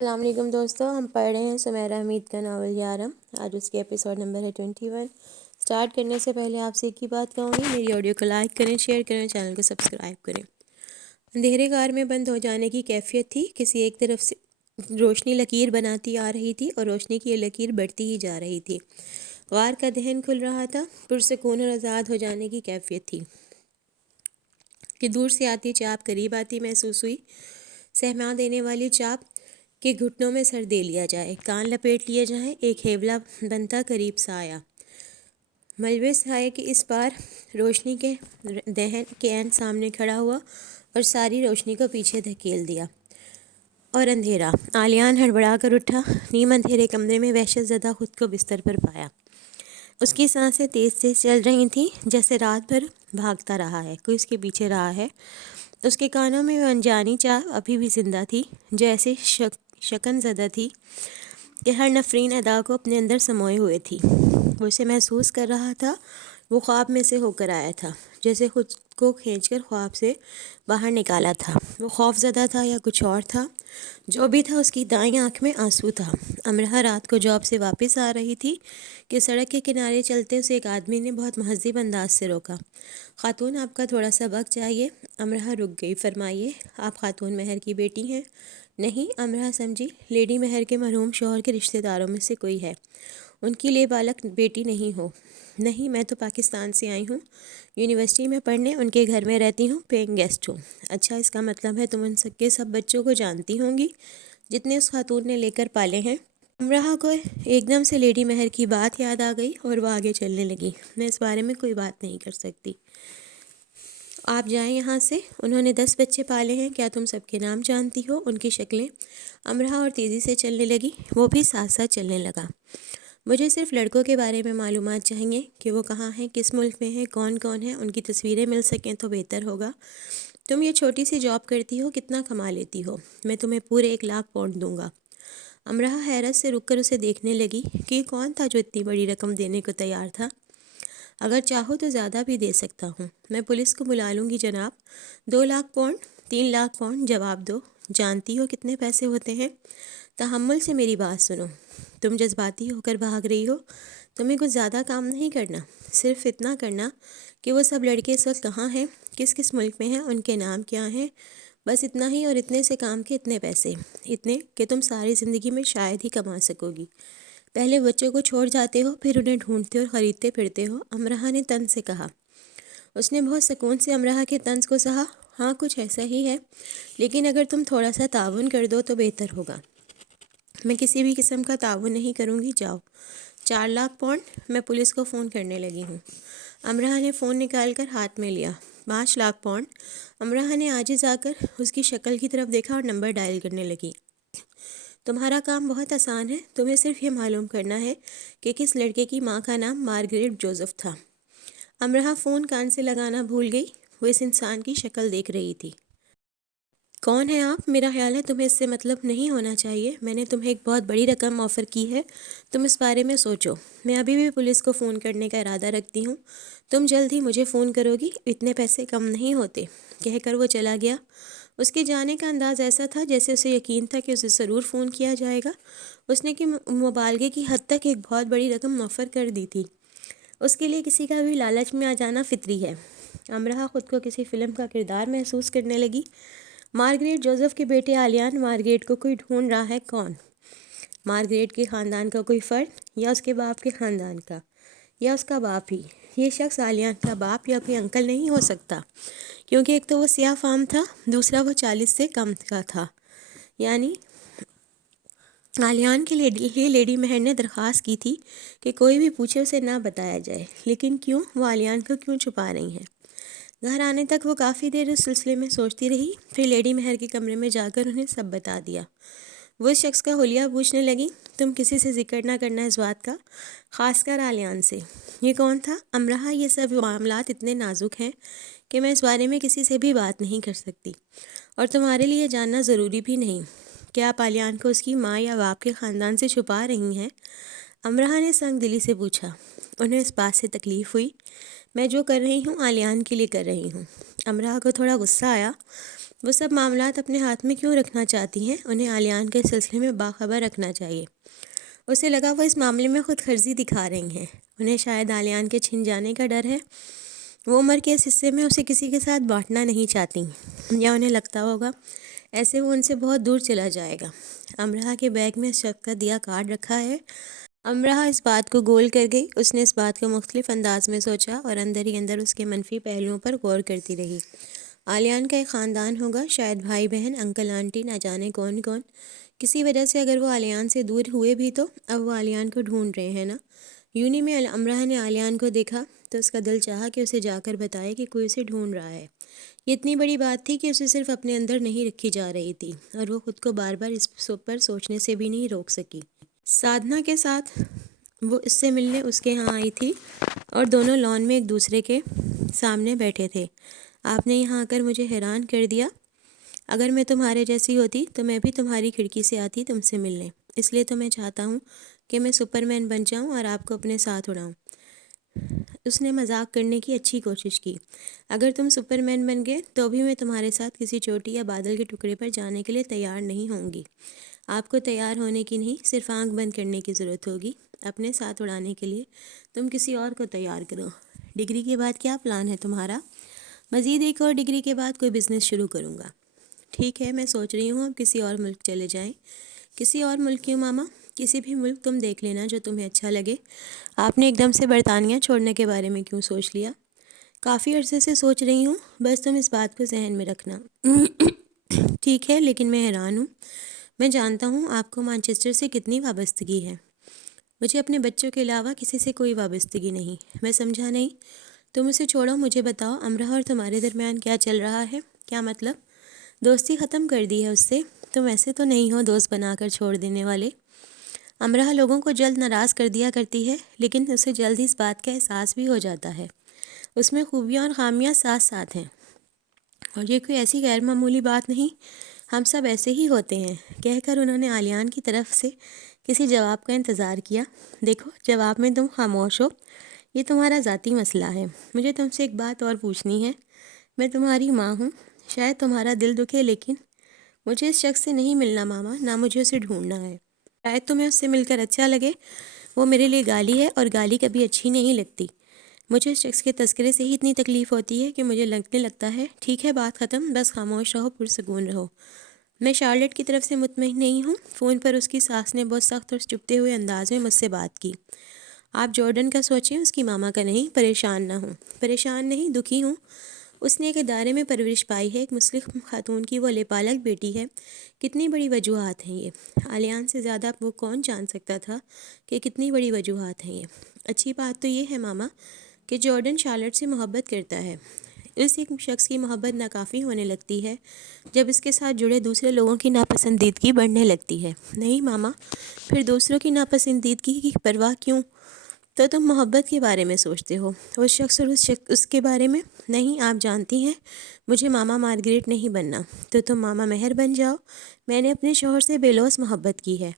السلام علیکم دوستو، ہم پڑھ رہے ہیں سمیرہ حمید کا ناول یارم۔ آج اس کے ایپیسوڈ نمبر ہے 21۔ سٹارٹ کرنے سے پہلے آپ سے ایک ہی بات کہوں گی، میری آڈیو کو لائک کریں، شیئر کریں، چینل کو سبسکرائب کریں۔ اندھیرے غار میں بند ہو جانے کی کیفیت تھی۔ کسی ایک طرف سے روشنی لکیر بناتی آ رہی تھی اور روشنی کی یہ لکیر بڑھتی ہی جا رہی تھی۔ غار کا دہن کھل رہا تھا، پرسکون اور آزاد ہو جانے کی کیفیت تھی کہ دور سے آتی چاپ قریب آتی محسوس ہوئی، سہما دینے والی چاپ کہ گھٹنوں میں سر دے لیا جائے، کان لپیٹ لیے جائیں، ایک ہیولا بنتا قریب سا آیا۔ ملبس آئے کہ اس بار روشنی کے دہن کے عین سامنے کھڑا ہوا اور ساری روشنی کو پیچھے دھکیل دیا۔ اور اندھیرا۔ آلیان ہڑبڑا کر اٹھا، نیم اندھیرے کمرے میں وحشت زدہ خود کو بستر پر پایا۔ اس کی سانسیں تیز تیز چل رہی تھیں، جیسے رات بھر بھاگتا رہا ہے، کوئی اس کے پیچھے رہا ہے۔ اس کے کانوں میں وہ انجانی چاہ ابھی بھی زندہ تھی، جو ایسے شکن زدہ تھی کہ ہر نفرین ادا کو اپنے اندر سموئے ہوئے تھی۔ وہ اسے محسوس کر رہا تھا، وہ خواب میں سے ہو کر آیا تھا، جیسے خود کو کھینچ کر خواب سے باہر نکالا تھا۔ وہ خوف زدہ تھا یا کچھ اور تھا؟ جو بھی تھا، اس کی دائیں آنکھ میں آنسو تھا۔ امرہ رات کو جاب سے واپس آ رہی تھی کہ سڑک کے کنارے چلتے اسے ایک آدمی نے بہت مہذب انداز سے روکا۔ خاتون، آپ کا تھوڑا سا وقت چاہیے؟ امرہ رک گئی۔ فرمائیے، آپ خاتون مہر کی بیٹی ہیں؟ نہیں، امرہ سمجھی، لیڈی مہر کے مرحوم شوہر کے رشتہ داروں میں سے کوئی ہے؟ ان کی لے بالغ بیٹی نہیں ہو؟ نہیں، میں تو پاکستان سے آئی ہوں، یونیورسٹی میں پڑھنے، ان کے گھر میں رہتی ہوں، پیئنگ گیسٹ ہوں۔ اچھا، اس کا مطلب ہے تم ان کے سب بچوں کو جانتی ہوں گی جتنے اس خاتون نے لے کر پالے ہیں؟ امرہ کو ایک دم سے لیڈی مہر کی بات یاد آ گئی اور وہ آگے چلنے لگی۔ میں اس بارے میں کوئی بات نہیں کر سکتی، آپ جائیں یہاں سے۔ انہوں نے 10 بچے پالے ہیں، کیا تم سب کے نام جانتی ہو، ان کی شکلیں؟ امرہ اور تیزی سے چلنے لگی، وہ بھی ساتھ ساتھ چلنے لگا۔ مجھے صرف لڑکوں کے بارے میں معلومات چاہیے کہ وہ کہاں ہیں، کس ملک میں ہیں، کون کون ہیں، ان کی تصویریں مل سکیں تو بہتر ہوگا۔ تم یہ چھوٹی سی جاب کرتی ہو، کتنا کما لیتی ہو؟ میں تمہیں پورے 1,00,000 پاؤنڈ دوں گا۔ امرہ حیرت سے رک کر اسے دیکھنے لگی کہ یہ کون تھا جو اتنی بڑی رقم دینے کو تیار تھا۔ اگر چاہو تو زیادہ بھی دے سکتا ہوں، میں پولیس کو بلا لوں گی جناب۔ 2,00,000 پاؤنڈ؟ 3,00,000 پاؤنڈ؟ جواب دو۔ جانتی ہو کتنے پیسے ہوتے ہیں؟ تحمل سے میری بات سنو، تم جذباتی ہو کر بھاگ رہی ہو۔ تمہیں کچھ زیادہ کام نہیں کرنا، صرف اتنا کرنا کہ وہ سب لڑکے اس وقت کہاں ہیں، کس کس ملک میں ہیں، ان کے نام کیا ہیں، بس اتنا ہی، اور اتنے سے کام کے اتنے پیسے، اتنے کہ تم ساری زندگی میں شاید ہی کما سکو گی۔ پہلے بچوں کو چھوڑ جاتے ہو، پھر انہیں ڈھونڈتے اور خریدتے پھرتے ہو، امرہ نے طنز سے کہا۔ اس نے بہت سکون سے امرہ کے طنز کو سہا۔ ہاں، کچھ ایسا ہی ہے، لیکن اگر تم تھوڑا سا تعاون کر دو تو بہتر ہوگا۔ میں کسی بھی قسم کا تعاون نہیں کروں گی، جاؤ۔ 4,00,000 پاؤنڈ؟ میں پولیس کو فون کرنے لگی ہوں۔ امرہ نے فون نکال کر ہاتھ میں لیا۔ 5,00,000 پاؤنڈ؟ امرہ نے عاجز آ کر اس کی شکل کی طرف دیکھا اور نمبر ڈائل کرنے لگی۔ تمہارا کام بہت آسان ہے، تمہیں صرف یہ معلوم کرنا ہے کہ کس لڑکے کی ماں کا نام مارگریٹ جوزف تھا۔ امرہ فون کان سے لگانا بھول گئی، وہ اس انسان کی شکل دیکھ رہی تھی۔ کون ہے آپ؟ میرا خیال ہے تمہیں اس سے مطلب نہیں ہونا چاہیے، میں نے تمہیں ایک بہت بڑی رقم آفر کی ہے، تم اس بارے میں سوچو۔ میں ابھی بھی پولیس کو فون کرنے کا ارادہ رکھتی ہوں، تم جلد ہی مجھے فون کرو گی، اتنے پیسے کم نہیں ہوتے۔ کہہ کر وہ چلا گیا۔ اس کے جانے کا انداز ایسا تھا جیسے اسے یقین تھا کہ اسے ضرور فون کیا جائے گا۔ اس نے کہ مبالغے کی حد تک ایک بہت بڑی رقم آفر کر دی تھی۔ اس کے لیے کسی کا بھی لالچ میں آ جانا فطری ہے۔ امرہ خود کو کسی فلم کا کردار محسوس کرنے لگی۔ مارگریٹ جوزف کے بیٹے آلیان، مارگریٹ کو کوئی ڈھونڈ رہا ہے، کون؟ مارگریٹ کے خاندان کا کوئی فرد، یا اس کے باپ کے خاندان کا، یا اس کا باپ ہی؟ یہ شخص آلیان کا باپ یا کوئی انکل نہیں ہو سکتا، کیونکہ ایک تو وہ سیاہ فام تھا، دوسرا وہ 40 سے کم کا تھا۔ یعنی آلیان کے لیے لیڈی مہر نے درخواست کی تھی کہ کوئی بھی پوچھے اسے نہ بتایا جائے، لیکن کیوں؟ وہ آلیان کو کیوں چھپا رہی ہیں؟ گھر آنے تک وہ کافی دیر اس سلسلے میں سوچتی رہی، پھر لیڈی مہر کے کمرے میں جا کر انہیں سب بتا دیا۔ وہ اس شخص کا حلیہ پوچھنے لگی، تم کسی سے ذکر نہ کرنا اس بات کا، خاص کر آلیان سے۔ یہ کون تھا؟ امرہ، یہ سب معاملات اتنے نازک ہیں کہ میں اس بارے میں کسی سے بھی بات نہیں کر سکتی، اور تمہارے لیے جاننا ضروری بھی نہیں۔ کیا آپ آلیان کو اس کی ماں یا باپ کے خاندان سے چھپا رہی ہیں؟ امرہ نے سنگ دلی سے پوچھا۔ انہیں اس بات سے تکلیف ہوئی، میں جو کر رہی ہوں آلیان کے لیے کر رہی ہوں۔ امرہ کو تھوڑا غصہ آیا، وہ سب معاملات اپنے ہاتھ میں کیوں رکھنا چاہتی ہیں؟ انہیں علیان کے سلسلے میں باخبر رکھنا چاہیے۔ اسے لگا وہ اس معاملے میں خود غرضی دکھا رہی ہیں۔ انہیں شاید علیان کے چھن جانے کا ڈر ہے۔ وہ عمر کے اس حصے میں اسے کسی کے ساتھ بانٹنا نہیں چاہتی، یا انہیں لگتا ہوگا ایسے وہ ان سے بہت دور چلا جائے گا۔ امرہ کے بیگ میں اس شخص کا دیا کارڈ رکھا ہے۔ امرہ اس بات کو گول کر گئی۔ اس نے اس بات کو مختلف انداز میں سوچا اور اندر ہی اندر اس کے منفی پہلوؤں پر غور کرتی رہی۔ علیان کا ایک خاندان ہوگا، شاید بھائی بہن، انکل آنٹی، نہ جانے کون کون۔ کسی وجہ سے اگر وہ علیان سے دور ہوئے بھی تو اب وہ علیان کو ڈھونڈ رہے ہیں نا۔ یونی میں امرہ نے علیان کو دیکھا تو اس کا دل چاہا کہ اسے جا کر بتائے کہ کوئی اسے ڈھونڈ رہا ہے۔ یہ اتنی بڑی بات تھی کہ اسے صرف اپنے اندر نہیں رکھی جا رہی تھی، اور وہ خود کو بار بار اس پر سوچنے سے بھی نہیں روک سکی۔ سادھنا کے ساتھ وہ اس سے ملنے اس کے ہاں آئی تھی، اور دونوں لان میں ایک دوسرے کے سامنے بیٹھے تھے۔ آپ نے یہاں آ کر مجھے حیران کر دیا۔ اگر میں تمہارے جیسی ہوتی تو میں بھی تمہاری کھڑکی سے آتی تم سے ملنے، اس لیے تو میں چاہتا ہوں کہ میں سپر مین بن جاؤں اور آپ کو اپنے ساتھ اڑاؤں۔ اس نے مذاق کرنے کی اچھی کوشش کی۔ اگر تم سپر مین بن گئے تو بھی میں تمہارے ساتھ کسی چوٹی یا بادل کے ٹکڑے پر جانے کے لیے تیار نہیں ہوں گی۔ آپ کو تیار ہونے کی نہیں، صرف آنکھ بند کرنے کی ضرورت ہوگی۔ اپنے ساتھ اڑانے کے لیے تم کسی اور کو تیار کرو۔ ڈگری کے بعد کیا پلان ہے تمہارا؟ مزید ایک اور ڈگری کے بعد کوئی بزنس شروع کروں گا۔ ٹھیک ہے، میں سوچ رہی ہوں اب کسی اور ملک چلے جائیں۔ کسی اور ملک کیوں ماما؟ کسی بھی ملک تم دیکھ لینا جو تمہیں اچھا لگے۔ آپ نے ایک دم سے برطانیہ چھوڑنے کے بارے میں کیوں سوچ لیا؟ کافی عرصے سے سوچ رہی ہوں، بس تم اس بات کو ذہن میں رکھنا۔ ٹھیک ہے، لیکن میں حیران ہوں۔ میں جانتا ہوں آپ کو مانچسٹر سے کتنی وابستگی ہے۔ مجھے اپنے بچوں کے علاوہ کسی سے کوئی وابستگی نہیں۔ میں سمجھا نہیں۔ تم اسے چھوڑو، مجھے بتاؤ امرہ اور تمہارے درمیان کیا چل رہا ہے؟ کیا مطلب؟ دوستی ختم کر دی ہے اس سے؟ تم ایسے تو نہیں ہو دوست بنا کر چھوڑ دینے والے۔ امرہ لوگوں کو جلد ناراض کر دیا کرتی ہے، لیکن اسے جلد اس بات کا احساس بھی ہو جاتا ہے۔ اس میں خوبیاں اور خامیاں ساتھ ساتھ ہیں، اور یہ کوئی ایسی غیر معمولی بات نہیں۔ ہم سب ایسے ہی ہوتے ہیں۔ کہہ کر انہوں نے علیان کی طرف سے کسی جواب کا انتظار کیا۔ دیکھو، جواب میں تم خاموش ہو۔ یہ تمہارا ذاتی مسئلہ ہے۔ مجھے تم سے ایک بات اور پوچھنی ہے۔ میں تمہاری ماں ہوں۔ شاید تمہارا دل دکھے، لیکن مجھے اس شخص سے نہیں ملنا ماما، نہ مجھے اسے ڈھونڈنا ہے۔ شاید تمہیں اس سے مل کر اچھا لگے۔ وہ میرے لیے گالی ہے، اور گالی کبھی اچھی نہیں لگتی۔ مجھے اس شخص کے تذکرے سے ہی اتنی تکلیف ہوتی ہے کہ مجھے لگتا ہے ٹھیک ہے، بات ختم، بس خاموش رہو، پرسکون رہو۔ میں شارلٹ کی طرف سے مطمئن نہیں ہوں۔ فون پر اس کی ساس نے بہت سخت اور چپتے ہوئے انداز میں مجھ سے بات کی۔ آپ جارڈن کا سوچیں، اس کی ماما کا نہیں۔ پریشان نہ ہوں۔ پریشان نہیں، دکھی ہوں۔ اس نے ایک ادارے میں پرورش پائی ہے، ایک مسلم خاتون کی وہ لپالک بیٹی ہے۔ کتنی بڑی وجوہات ہیں یہ۔ علیان سے زیادہ وہ کون جان سکتا تھا کہ کتنی بڑی وجوہات ہیں یہ۔ اچھی بات تو یہ ہے ماما کہ جارڈن شارلٹ سے محبت کرتا ہے۔ اس ایک شخص کی محبت ناکافی ہونے لگتی ہے جب اس کے ساتھ جڑے دوسرے لوگوں کی ناپسندیدگی بڑھنے لگتی ہے۔ نہیں ماما، پھر دوسروں کی ناپسندیدگی کی پرواہ کیوں؟ تو تم محبت کے بارے میں سوچتے ہو، اس شخص اور اس کے بارے میں نہیں۔ آپ جانتی ہیں مجھے ماما مارگریٹ نہیں بننا، تو تم ماما مہر بن جاؤ۔ میں نے اپنے شوہر سے بے لوث محبت کی ہے،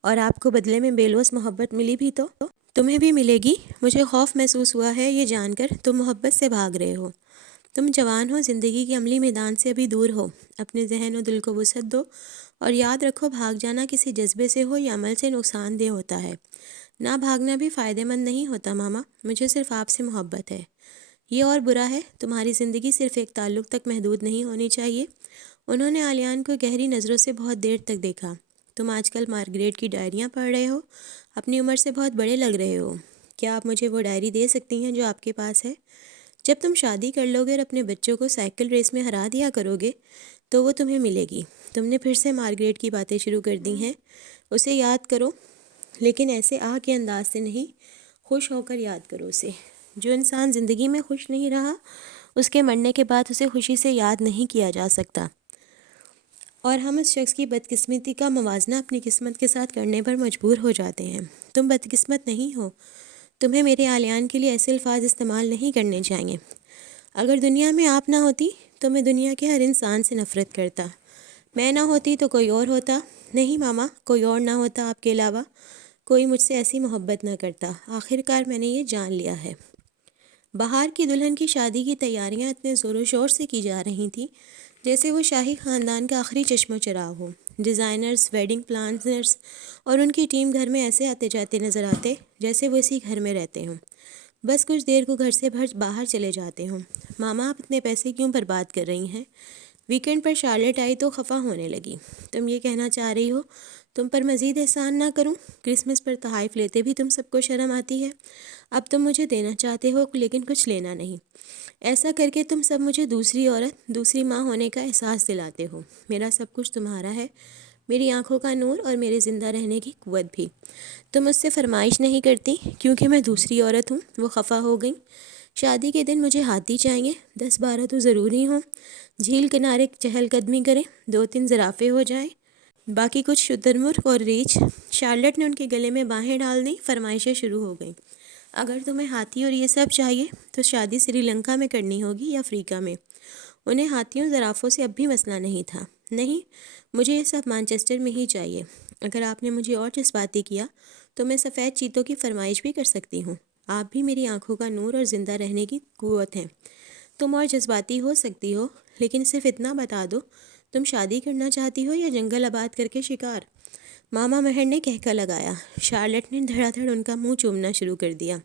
اور آپ کو بدلے میں بے لوث محبت ملی بھی تو تمہیں بھی ملے گی۔ مجھے خوف محسوس ہوا ہے یہ جان کر تم محبت سے بھاگ رہے ہو۔ تم جوان ہو، زندگی کے عملی میدان سے ابھی دور ہو۔ اپنے ذہن و دل کو وسعت دو، اور یاد رکھو بھاگ جانا کسی جذبے سے ہو یا عمل سے نقصان دہ ہوتا ہے۔ نہ بھاگنا بھی فائدہ مند نہیں ہوتا ماما۔ مجھے صرف آپ سے محبت ہے۔ یہ اور برا ہے، تمہاری زندگی صرف ایک تعلق تک محدود نہیں ہونی چاہیے۔ انہوں نے علیان کو گہری نظروں سے بہت دیر تک دیکھا۔ تم آج کل مارگریٹ کی ڈائریاں پڑھ رہے ہو؟ اپنی عمر سے بہت بڑے لگ رہے ہو۔ کیا آپ مجھے وہ ڈائری دے سکتی ہیں جو آپ کے پاس ہے؟ جب تم شادی کر لو گے اور اپنے بچوں کو سائیکل ریس میں ہرا دیا کرو گے تو وہ تمہیں ملے گی۔ تم نے پھر سے مارگریٹ کی باتیں شروع کر دی ہیں۔ اسے یاد کرو، لیکن ایسے آہ کے انداز سے نہیں، خوش ہو کر یاد کرو اسے۔ جو انسان زندگی میں خوش نہیں رہا، اس کے مرنے کے بعد اسے خوشی سے یاد نہیں کیا جا سکتا، اور ہم اس شخص کی بدقسمتی کا موازنہ اپنی قسمت کے ساتھ کرنے پر مجبور ہو جاتے ہیں۔ تم بدقسمت نہیں ہو۔ تمہیں میرے علیان کے لیے ایسے الفاظ استعمال نہیں کرنے چاہیے۔ اگر دنیا میں آپ نہ ہوتی تو میں دنیا کے ہر انسان سے نفرت کرتا۔ میں نہ ہوتی تو کوئی اور ہوتا۔ نہیں ماما، کوئی اور نہ ہوتا آپ کے علاوہ۔ کوئی مجھ سے ایسی محبت نہ کرتا۔ آخر کار میں نے یہ جان لیا ہے۔ بہار کی دلہن کی شادی کی تیاریاں اتنے زور و شور سے کی جا رہی تھیں جیسے وہ شاہی خاندان کا آخری چشم و چراغ ہو۔ ڈیزائنرز، ویڈنگ پلانرز اور ان کی ٹیم گھر میں ایسے آتے جاتے نظر آتے جیسے وہ اسی گھر میں رہتے ہوں، بس کچھ دیر کو گھر سے باہر چلے جاتے ہوں۔ ماما، آپ اتنے پیسے کیوں برباد کر رہی ہیں؟ ویکینڈ پر شارلٹ آئی تو خفا ہونے لگی۔ تم یہ کہنا چاہ رہی ہو تم پر مزید احسان نہ کروں؟ کرسمس پر تحائف لیتے بھی تم سب کو شرم آتی ہے۔ اب تم مجھے دینا چاہتے ہو لیکن کچھ لینا نہیں۔ ایسا کر کے تم سب مجھے دوسری عورت، دوسری ماں ہونے کا احساس دلاتے ہو۔ میرا سب کچھ تمہارا ہے، میری آنکھوں کا نور اور میرے زندہ رہنے کی قوت بھی۔ تم مجھ سے فرمائش نہیں کرتی کیونکہ میں دوسری عورت ہوں۔ وہ خفا ہو گئیں۔ شادی کے دن مجھے ہاتھی چاہیے، 10-12 تو ضروری ہوں۔ جھیل کنارے چہل قدمی کریں، 2-3 زرافے ہو جائیں، باقی کچھ شتر مرغ اور ریچھ۔ شارلٹ نے ان کے گلے میں باہیں ڈال دیں۔ فرمائشیں شروع ہو گئیں۔ اگر تمہیں ہاتھی اور یہ سب چاہیے تو شادی سری لنکا میں کرنی ہوگی یا افریقہ میں۔ انہیں ہاتھیوں زرافوں سے اب بھی مسئلہ نہیں تھا۔ نہیں، مجھے یہ سب مانچسٹر میں ہی چاہیے۔ اگر آپ نے مجھے اور جذباتی کیا تو میں سفید چیتوں کی فرمائش بھی کر سکتی ہوں۔ آپ بھی میری آنکھوں کا نور اور زندہ رہنے کی قوت ہیں۔ تم اور جذباتی ہو سکتی ہو لیکن صرف اتنا بتا دو، تم شادی کرنا چاہتی ہو یا جنگل آباد کر کے شکار؟ ماما مہر نے کہکا لگایا۔ شارلٹ نے دھڑا دھڑ ان کا منہ چومنا شروع کر دیا۔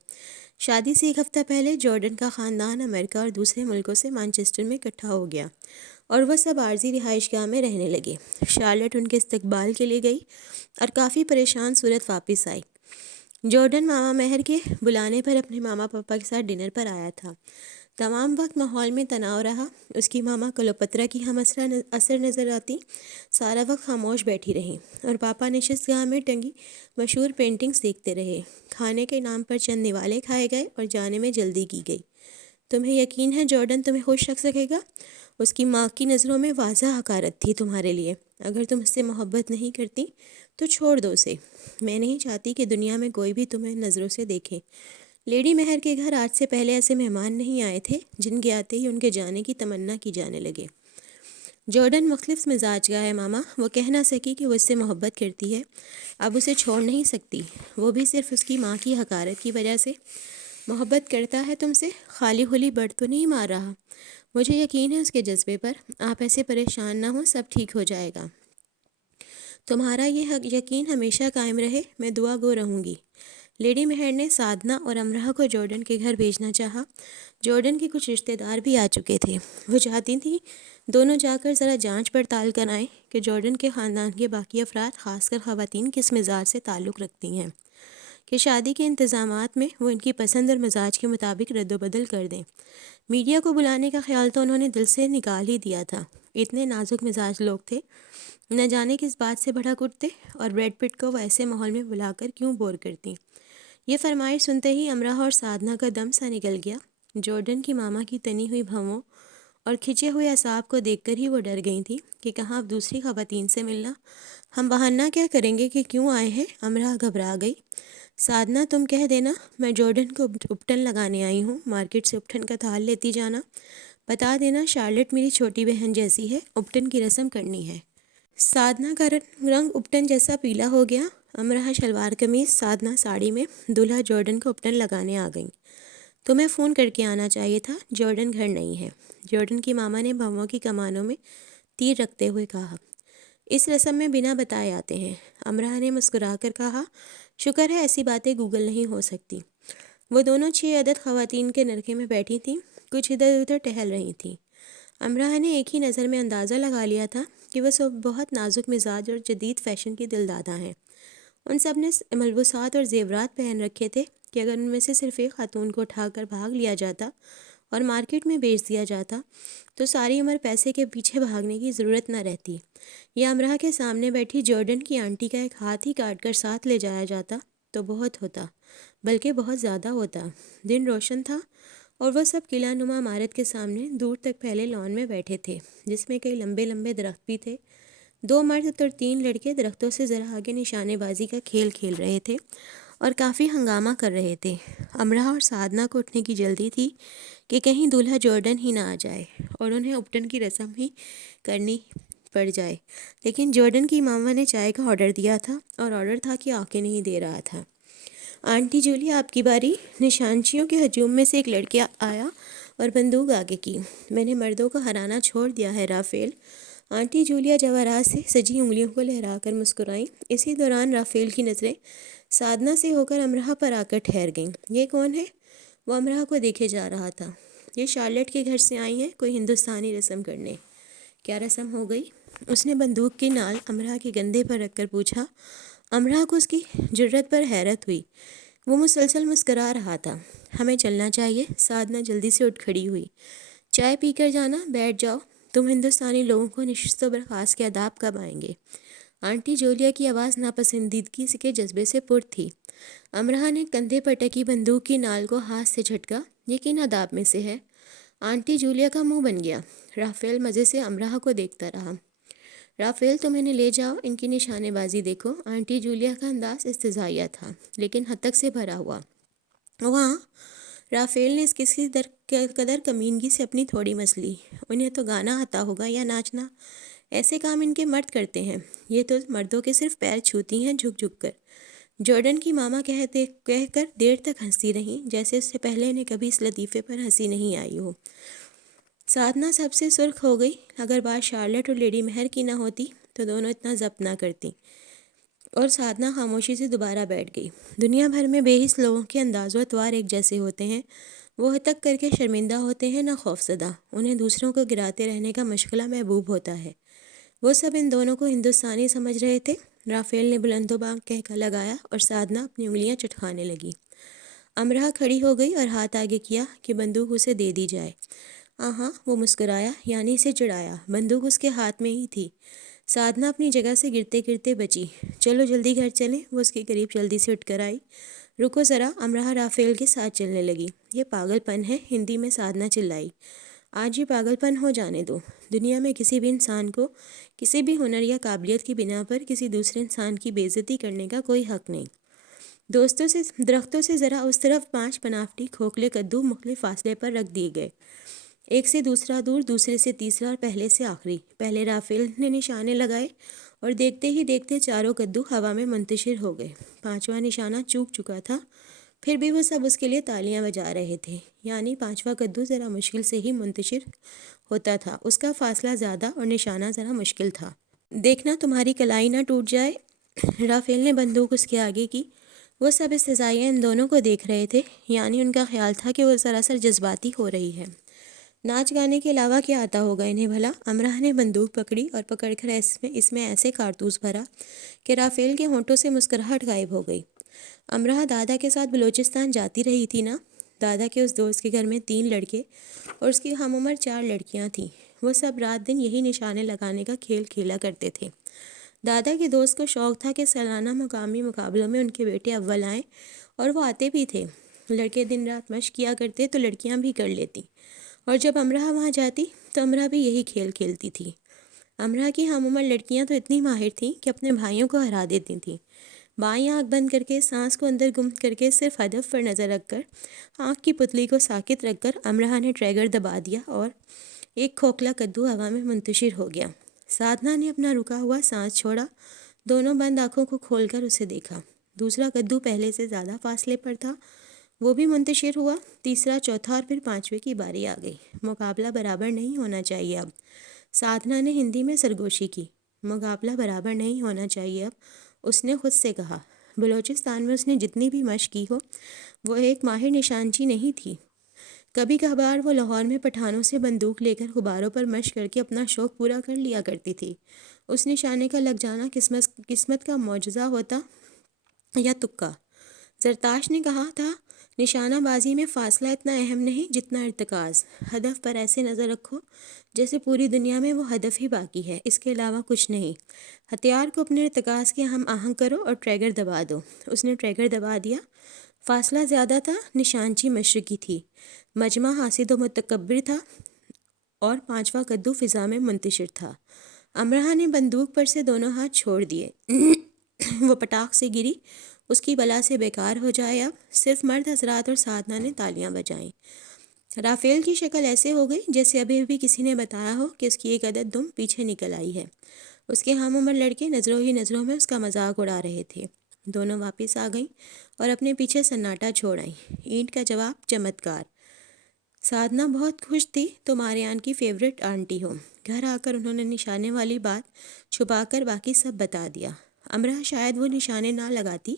شادی سے 1 ہفتہ پہلے جارڈن کا خاندان امریکہ اور دوسرے ملکوں سے مانچسٹر میں اکٹھا ہو گیا اور وہ سب عارضی رہائش گاہ میں رہنے لگے۔ شارلٹ ان کے استقبال کے لیے گئی اور کافی پریشان صورت واپس آئی۔ جارڈن ماما مہر کے بلانے پر اپنے ماما پاپا کے ساتھ ڈنر پر آیا تھا۔ تمام وقت ماحول میں تناؤ رہا۔ اس کی ماما کلوپترا کی ہم اثر نظر آتی، سارا وقت خاموش بیٹھی رہی اور پاپا نشست گاہ میں ٹنگی مشہور پینٹنگز دیکھتے رہے۔ کھانے کے نام پر چند نوالے کھائے گئے اور جانے میں جلدی کی گئی۔ تمہیں یقین ہے جارڈن تمہیں خوش رکھ سکے گا؟ اس کی ماں کی نظروں میں واضح حقارت تھی تمہارے لیے۔ اگر تم اس سے محبت نہیں کرتی تو چھوڑ دو اسے۔ میں نہیں چاہتی کہ دنیا میں کوئی بھی تمہیں نظروں سے دیکھے۔ لیڈی مہر کے گھر آج سے پہلے ایسے مہمان نہیں آئے تھے جن کے آتے ہی ان کے جانے کی تمنا کی جانے لگے۔ جارڈن مختلف مزاج کا ہے ماما، وہ کہہ نہ سکی کہ وہ اس سے محبت کرتی ہے، اب اسے چھوڑ نہیں سکتی، وہ بھی صرف اس کی ماں کی حقارت کی وجہ سے۔ محبت کرتا ہے تم سے، خالی خلی بڑھ تو نہیں مار رہا؟ مجھے یقین ہے اس کے جذبے پر۔ آپ ایسے پریشان نہ ہوں، سب ٹھیک ہو جائے گا۔ تمہارا یہ یقین ہمیشہ قائم رہے، میں دعا گو رہوں گی۔ لیڈی مہر نے سادنا اور امرہ کو جارڈن کے گھر بھیجنا چاہا۔ جارڈن کے کچھ رشتہ دار بھی آ چکے تھے۔ وہ چاہتی تھیں دونوں جا کر ذرا جانچ پڑتال کرائیں کہ جارڈن کے خاندان کے باقی افراد، خاص کر خواتین، کس مزاج سے تعلق رکھتی ہیں، کہ شادی کے انتظامات میں وہ ان کی پسند اور مزاج کے مطابق رد و بدل کر دیں۔ میڈیا کو بلانے کا خیال تو انہوں نے دل سے نکال ہی دیا تھا۔ اتنے نازک مزاج لوگ تھے، نہ جانے کس بات سے بھڑک اٹھتے اور بریڈ پٹ کو وہ ایسے ماحول میں بلا کر کیوں بور کرتی۔ یہ فرمائش سنتے ہی امرہ اور سادنا کا دم سا نکل گیا۔ جارڈن کی ماما کی تنی ہوئی بھووں اور کھچے ہوئے اعصاب کو دیکھ کر ہی وہ ڈر گئی تھی کہ کہاں اب دوسری خواتین سے ملنا۔ ہم بہانہ کیا کریں گے کہ کیوں آئے ہیں؟ امرہ گھبرا گئی۔ سادنا، تم کہہ دینا میں جارڈن کو اپٹن لگانے آئی ہوں، مارکیٹ سے اپٹن کا تھال لیتی جانا۔ بتا دینا شارلٹ میری چھوٹی بہن جیسی ہے، اپٹن کی رسم کرنی ہے۔ سادنا کا رنگ اپٹن جیسا پیلا ہو گیا۔ امرہ شلوار قمیض، سادنا ساڑی میں، دولہا جارڈن کو اپٹن لگانے آ گئیں۔ تمہیں فون کر کے آنا چاہیے تھا، جارڈن گھر نہیں ہے، جارڈن کی ماما نے بھووں کی کمانوں میں تیر رکھتے ہوئے کہا۔ اس رسم میں بنا بتائے آتے ہیں، امرہ نے مسکرا کر کہا۔ شکر ہے ایسی باتیں گوگل نہیں ہو سکتی۔ وہ دونوں 6 عدد خواتین کے نرخے میں بیٹھی تھیں، کچھ ادھر ادھر ٹہل رہی تھیں۔ امرہ نے ایک ہی نظر میں اندازہ لگا لیا تھا کہ وہ سب بہت نازک مزاج اور جدید فیشن کی دلدادہ ہیں۔ ان سب نے ملبوسات اور زیورات پہن رکھے تھے کہ اگر ان میں سے صرف ایک خاتون کو اٹھا کر بھاگ لیا جاتا اور مارکیٹ میں بیچ دیا جاتا تو ساری عمر پیسے کے پیچھے بھاگنے کی ضرورت نہ رہتی، یا امرہ کے سامنے بیٹھی جارڈن کی آنٹی کا ایک ہاتھ ہی کاٹ کر ساتھ لے جایا جاتا تو بہت ہوتا، بلکہ بہت زیادہ ہوتا۔ دن روشن تھا اور وہ سب قلعہ نما عمارت کے سامنے دور تک پھیلے لان میں بیٹھے تھے، جس میں کئی لمبے لمبے درخت بھی تھے۔ 2 مرد اور 3 لڑکے درختوں سے ذرا آگے نشانے بازی کا کھیل کھیل رہے تھے اور کافی ہنگامہ کر رہے تھے۔ امرہ اور سادنا کو اٹھنے کی جلدی تھی کہ کہیں دولہا جارڈن ہی نہ آ جائے اور انہیں اپٹن کی رسم ہی کرنی پڑ جائے، لیکن جارڈن کی ماما نے چائے کا آرڈر دیا تھا اور آرڈر تھا کہ آ کے نہیں دے رہا تھا۔ آنٹی جولی، آپ کی باری۔ نشانچیوں کے ہجوم میں سے ایک لڑکا آیا اور بندوق آگے کی۔ میں نے مردوں کو ہرانا چھوڑ دیا ہے رافیل۔ آنٹی جولیا جواہرات سے سجی انگلیوں کو لہرا کر مسکرائیں۔ اسی دوران رافیل کی نظریں سادنا سے ہو کر امرہ پر آ کر ٹھہر گئیں۔ یہ کون ہے؟ وہ امرہ کو دیکھے جا رہا تھا۔ یہ شارلٹ کے گھر سے آئی ہیں کوئی ہندوستانی رسم کرنے۔ کیا رسم ہو گئی؟ اس نے بندوق کی نال امرہ کے گندھے پر رکھ کر پوچھا۔ امرہ کو اس کی جرأت پر حیرت ہوئی۔ وہ مسلسل مسکرا رہا تھا۔ ہمیں چلنا چاہیے۔ سادنا جلدی سے اٹھ کھڑی ہوئی۔ چائے پی کر جانا، بیٹھ جاؤ۔ تم ہندوستانی لوگوں کو نشست و برخاست کے آداب کب آئیں گے؟ آنٹی جولیا کی آواز ناپسندیدگی کے جذبے سے پر تھی۔ امرہ نے کندھے پر ٹکی بندوق کی نال کو ہاتھ سے جھٹکا۔ یہ کن آداب میں سے ہے؟ آنٹی جولیا کا منہ بن گیا۔ رافیل مزے سے امرہ کو دیکھتا رہا۔ رافیل تم انہیں لے جاؤ، ان کی نشانے بازی دیکھو۔ آنٹی جولیا کا انداز استہزائیہ تھا لیکن حد تک سے بھرا ہوا۔ وہاں رافیل نے اس کسی قدر کمینگی سے اپنی تھوڑی مسلی۔ انہیں تو گانا آتا ہوگا یا ناچنا، ایسے کام ان کے مرد کرتے ہیں۔ یہ تو مردوں کے صرف پیر چھوتی ہیں جھک جھک کر۔ جارڈن کی ماما کہہ کر دیر تک ہنستی رہیں، جیسے اس سے پہلے انہیں کبھی اس لطیفے پر ہنسی نہیں آئی ہو۔ سادنا سب سے سرخ ہو گئی۔ اگر بات شارلٹ اور لیڈی مہر کی نہ ہوتی تو دونوں اتنا ضبط نہ کرتیں، اور سادنا خاموشی سے دوبارہ بیٹھ گئی۔ دنیا بھر میں بے حس لوگوں کے انداز و اطوار ایک جیسے ہوتے ہیں۔ وہ ہتک کر کے شرمندہ ہوتے ہیں، نہ خوفزدہ۔ انہیں دوسروں کو گراتے رہنے کا مشغلہ محبوب ہوتا ہے۔ وہ سب ان دونوں کو ہندوستانی سمجھ رہے تھے۔ رافیل نے بلند و بانگ کہکا لگایا اور سادنا اپنی انگلیاں چٹکانے لگی۔ امرہ کھڑی ہو گئی اور ہاتھ آگے کیا کہ بندوق اسے دے دی جائے۔ ہاں، وہ مسکرایا، یعنی اسے چڑھایا۔ بندوق اس کے ہاتھ میں ہی تھی۔ سادنا اپنی جگہ سے گرتے گرتے بچی۔ چلو جلدی گھر چلیں۔ وہ اس کے قریب جلدی سے اٹھ کر آئی۔ رکو ذرا۔ امرہ رافیل کے ساتھ چلنے لگی۔ یہ پاگل پن ہے، ہندی میں سادنا چلائی۔ آج یہ پاگل پن ہو جانے دو۔ دنیا میں کسی بھی انسان کو کسی بھی ہنر یا قابلیت کی بنا پر کسی دوسرے انسان کی بے عزتی کرنے کا کوئی حق نہیں۔ درختوں سے ذرا اس طرف 5 بناوٹی کھوکھلے کدو مختلف فاصلے پر رکھ دیے گئے، ایک سے دوسرا دور، دوسرے سے تیسرا اور پہلے سے آخری۔ پہلے رافیل نے نشانے لگائے اور دیکھتے ہی دیکھتے چاروں کدو ہوا میں منتشر ہو گئے۔ 5واں نشانہ چوک چکا تھا، پھر بھی وہ سب اس کے لیے تالیاں بجا رہے تھے، یعنی 5واں کدو ذرا مشکل سے ہی منتشر ہوتا تھا۔ اس کا فاصلہ زیادہ اور نشانہ ذرا مشکل تھا۔ دیکھنا تمہاری کلائی نہ ٹوٹ جائے۔ رافیل نے بندوق اس کے آگے کی۔ وہ سب استہزائیہ ان دونوں کو دیکھ رہے تھے، یعنی ان کا خیال تھا کہ وہ سراسر جذباتی ہو رہی ہے۔ ناچ گانے کے علاوہ کیا آتا ہوگا انہیں بھلا؟ امرہ نے بندوق پکڑی اور پکڑ کر اس میں ایسے کارتوس بھرا کہ رافیل کے ہونٹوں سے مسکراہٹ غائب ہو گئی۔ امرہ دادا کے ساتھ بلوچستان جاتی رہی تھی نا؟ دادا کے اس دوست کے گھر میں 3 لڑکے اور اس کی ہم عمر 4 لڑکیاں تھیں۔ وہ سب رات دن یہی نشانے لگانے کا کھیل کھیلا کرتے تھے۔ دادا کے دوست کو شوق تھا کہ سالانہ مقامی مقابلوں میں ان کے بیٹے اول آئیں، اور وہ آتے بھی تھے۔ لڑکے دن رات مشق کیا کرتے تو لڑکیاں بھی کر لیتی، اور جب امرہ وہاں جاتی تو امرہ بھی یہی کھیل کھیلتی تھی۔ امرہ کی ہم عمر لڑکیاں تو اتنی ماہر تھیں کہ اپنے بھائیوں کو ہرا دیتی تھیں۔ بائیں آنکھ بند کر کے، سانس کو اندر گم کر کے، صرف ہدف پر نظر رکھ کر، آنکھ کی پتلی کو ساکت رکھ کر امرہ نے ٹریگر دبا دیا اور ایک کھوکھلا کدو ہوا میں منتشر ہو گیا۔ سادنا نے اپنا رکا ہوا سانس چھوڑا، دونوں بند آنکھوں کو کھول کر اسے دیکھا۔ دوسرا کدو پہلے سے زیادہ فاصلے پر تھا، وہ بھی منتشر ہوا۔ تیسرا، چوتھا اور پھر 5ویں کی باری آ گئی۔ مقابلہ برابر نہیں ہونا چاہیے اب۔ سادنا نے ہندی میں سرگوشی کی۔ مقابلہ برابر نہیں ہونا چاہیے اب، اس نے خود سے کہا۔ بلوچستان میں اس نے جتنی بھی مشق کی ہو، وہ ایک ماہر نشانچی نہیں تھی۔ کبھی کبھار وہ لاہور میں پٹھانوں سے بندوق لے کر غباروں پر مشق کر کے اپنا شوق پورا کر لیا کرتی تھی۔ اس نشانے کا لگ جانا قسمت کا معجزہ ہوتا یا تکا۔ زرتاش نے کہا تھا، نشانہ بازی میں فاصلہ اتنا اہم نہیں جتنا ارتکاز۔ ہدف پر ایسے نظر رکھو جیسے پوری دنیا میں وہ ہدف ہی باقی ہے، اس کے علاوہ کچھ نہیں۔ ہتھیار کو اپنے ارتکاز کے ہم آہنگ کرو اور ٹریگر دبا دو۔ اس نے ٹریگر دبا دیا۔ فاصلہ زیادہ تھا، نشانچی مشرقی تھی، مجمع حاسد و متکبر تھا، اور 5واں کدو فضا میں منتشر تھا۔ امرہ نے بندوق پر سے دونوں ہاتھ چھوڑ دیے۔ وہ پٹاخ سے گری۔ اس کی بلا سے بیکار ہو جائے اب۔ صرف مرد حضرات اور سادنا نے تالیاں بجائیں۔ رافیل کی شکل ایسے ہو گئی جیسے ابھی کسی نے بتایا ہو کہ اس کی ایک عدد دم پیچھے نکل آئی ہے۔ اس کے ہم عمر لڑکے نظروں ہی نظروں میں اس کا مذاق اڑا رہے تھے۔ دونوں واپس آ گئیں اور اپنے پیچھے سناٹا چھوڑ آئیں۔ اینٹ کا جواب چمتکار۔ سادنا بہت خوش تھی تو ماریان کی فیوریٹ آنٹی ہو۔ گھر آ کر انہوں نے نشانے والی بات چھپا کر باقی سب بتا دیا۔ امرا شاید وہ نشانے نہ لگاتی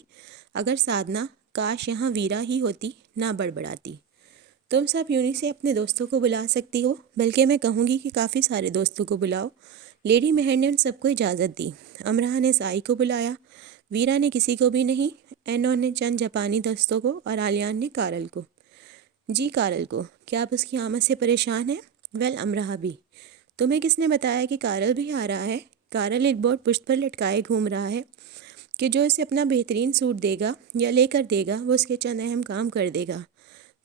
اگر سادنا کاش یہاں ویرا ہی ہوتی نہ بڑبڑاتی۔ تم سب یونی سے اپنے دوستوں کو بلا سکتی ہو، بلکہ میں کہوں گی کہ کافی سارے دوستوں کو بلاؤ۔ لیڈی مہر نے ان سب کو اجازت دی۔ امرا نے سائی کو بلایا، ویرا نے کسی کو بھی نہیں، اینو نے چند جاپانی دوستوں کو اور آلیان نے کارل کو۔ جی کارل کو، کیا آپ اس کی آمد سے پریشان ہیں؟ ویل امرا بھی۔ تمہیں کس نے بتایا کہ کارل بھی آ رہا ہے؟ کارل ایک بورڈ پشت پر لٹکائے گھوم رہا ہے کہ جو اسے اپنا بہترین سوٹ دے گا یا لے کر دے گا وہ اس کے چند اہم کام کر دے گا۔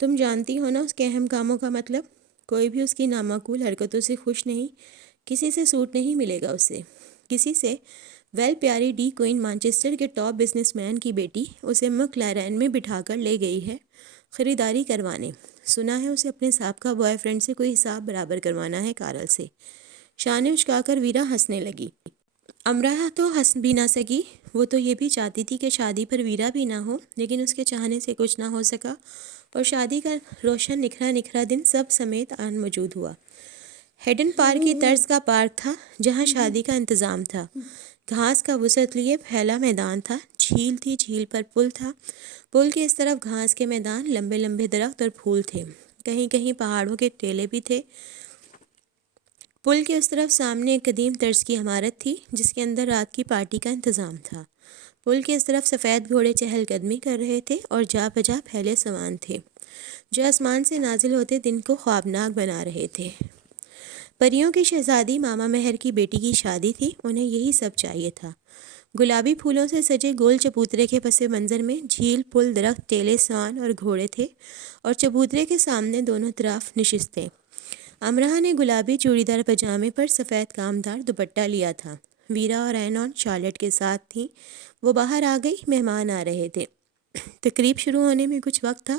تم جانتی ہو نا اس کے اہم کاموں کا مطلب؟ کوئی بھی اس کی نامعقول حرکتوں سے خوش نہیں، کسی سے سوٹ نہیں ملے گا اسے، کسی سے۔ ویل پیاری ڈی کوئن مانچسٹر کے ٹاپ بزنس مین کی بیٹی اسے مکلارین میں بٹھا کر لے گئی ہے خریداری کروانے۔ سنا ہے اسے اپنے سابقہ بوائے فرینڈ سے کوئی حساب برابر کروانا ہے کارل سے۔ شانے اچکا کر ویرا ہنسنے لگی۔ امرا تو ہنس بھی نہ سکی، وہ تو یہ بھی چاہتی تھی کہ شادی پر ویرا بھی نہ ہو، لیکن اس کے چاہنے سے کچھ نہ ہو سکا اور شادی کا روشن نکھرا نکھرا دن سب سمیت آن موجود ہوا۔ ہیڈن پارک کی طرز کا پارک تھا جہاں شادی کا انتظام تھا۔ گھاس کا وسعت لیے پھیلا میدان تھا، جھیل تھی، جھیل پر پل تھا، پل کے اس طرف گھاس کے میدان، لمبے لمبے درخت اور پھول تھے، کہیں کہیں پہاڑوں کے ٹیلے بھی تھے۔ پل کے اس طرف سامنے ایک قدیم طرز کی عمارت تھی جس کے اندر رات کی پارٹی کا انتظام تھا۔ پل کے اس طرف سفید گھوڑے چہل قدمی کر رہے تھے اور جا بجا پھیلے سامان تھے جو آسمان سے نازل ہوتے دن کو خوابناک بنا رہے تھے۔ پریوں کی شہزادی ماما مہر کی بیٹی کی شادی تھی، انہیں یہی سب چاہیے تھا۔ گلابی پھولوں سے سجے گول چبوترے کے پس منظر میں جھیل، پل، درخت، ٹیلے، سوان اور گھوڑے تھے اور چبوترے کے سامنے دونوں طرف نشستیں۔ امرا نے گلابی چوڑی دار پجامے پر سفید کامدار دوپٹہ لیا تھا۔ ویرا اور اینون شارلٹ کے ساتھ تھیں۔ وہ باہر آ گئی، مہمان آ رہے تھے۔ تقریب شروع ہونے میں کچھ وقت تھا۔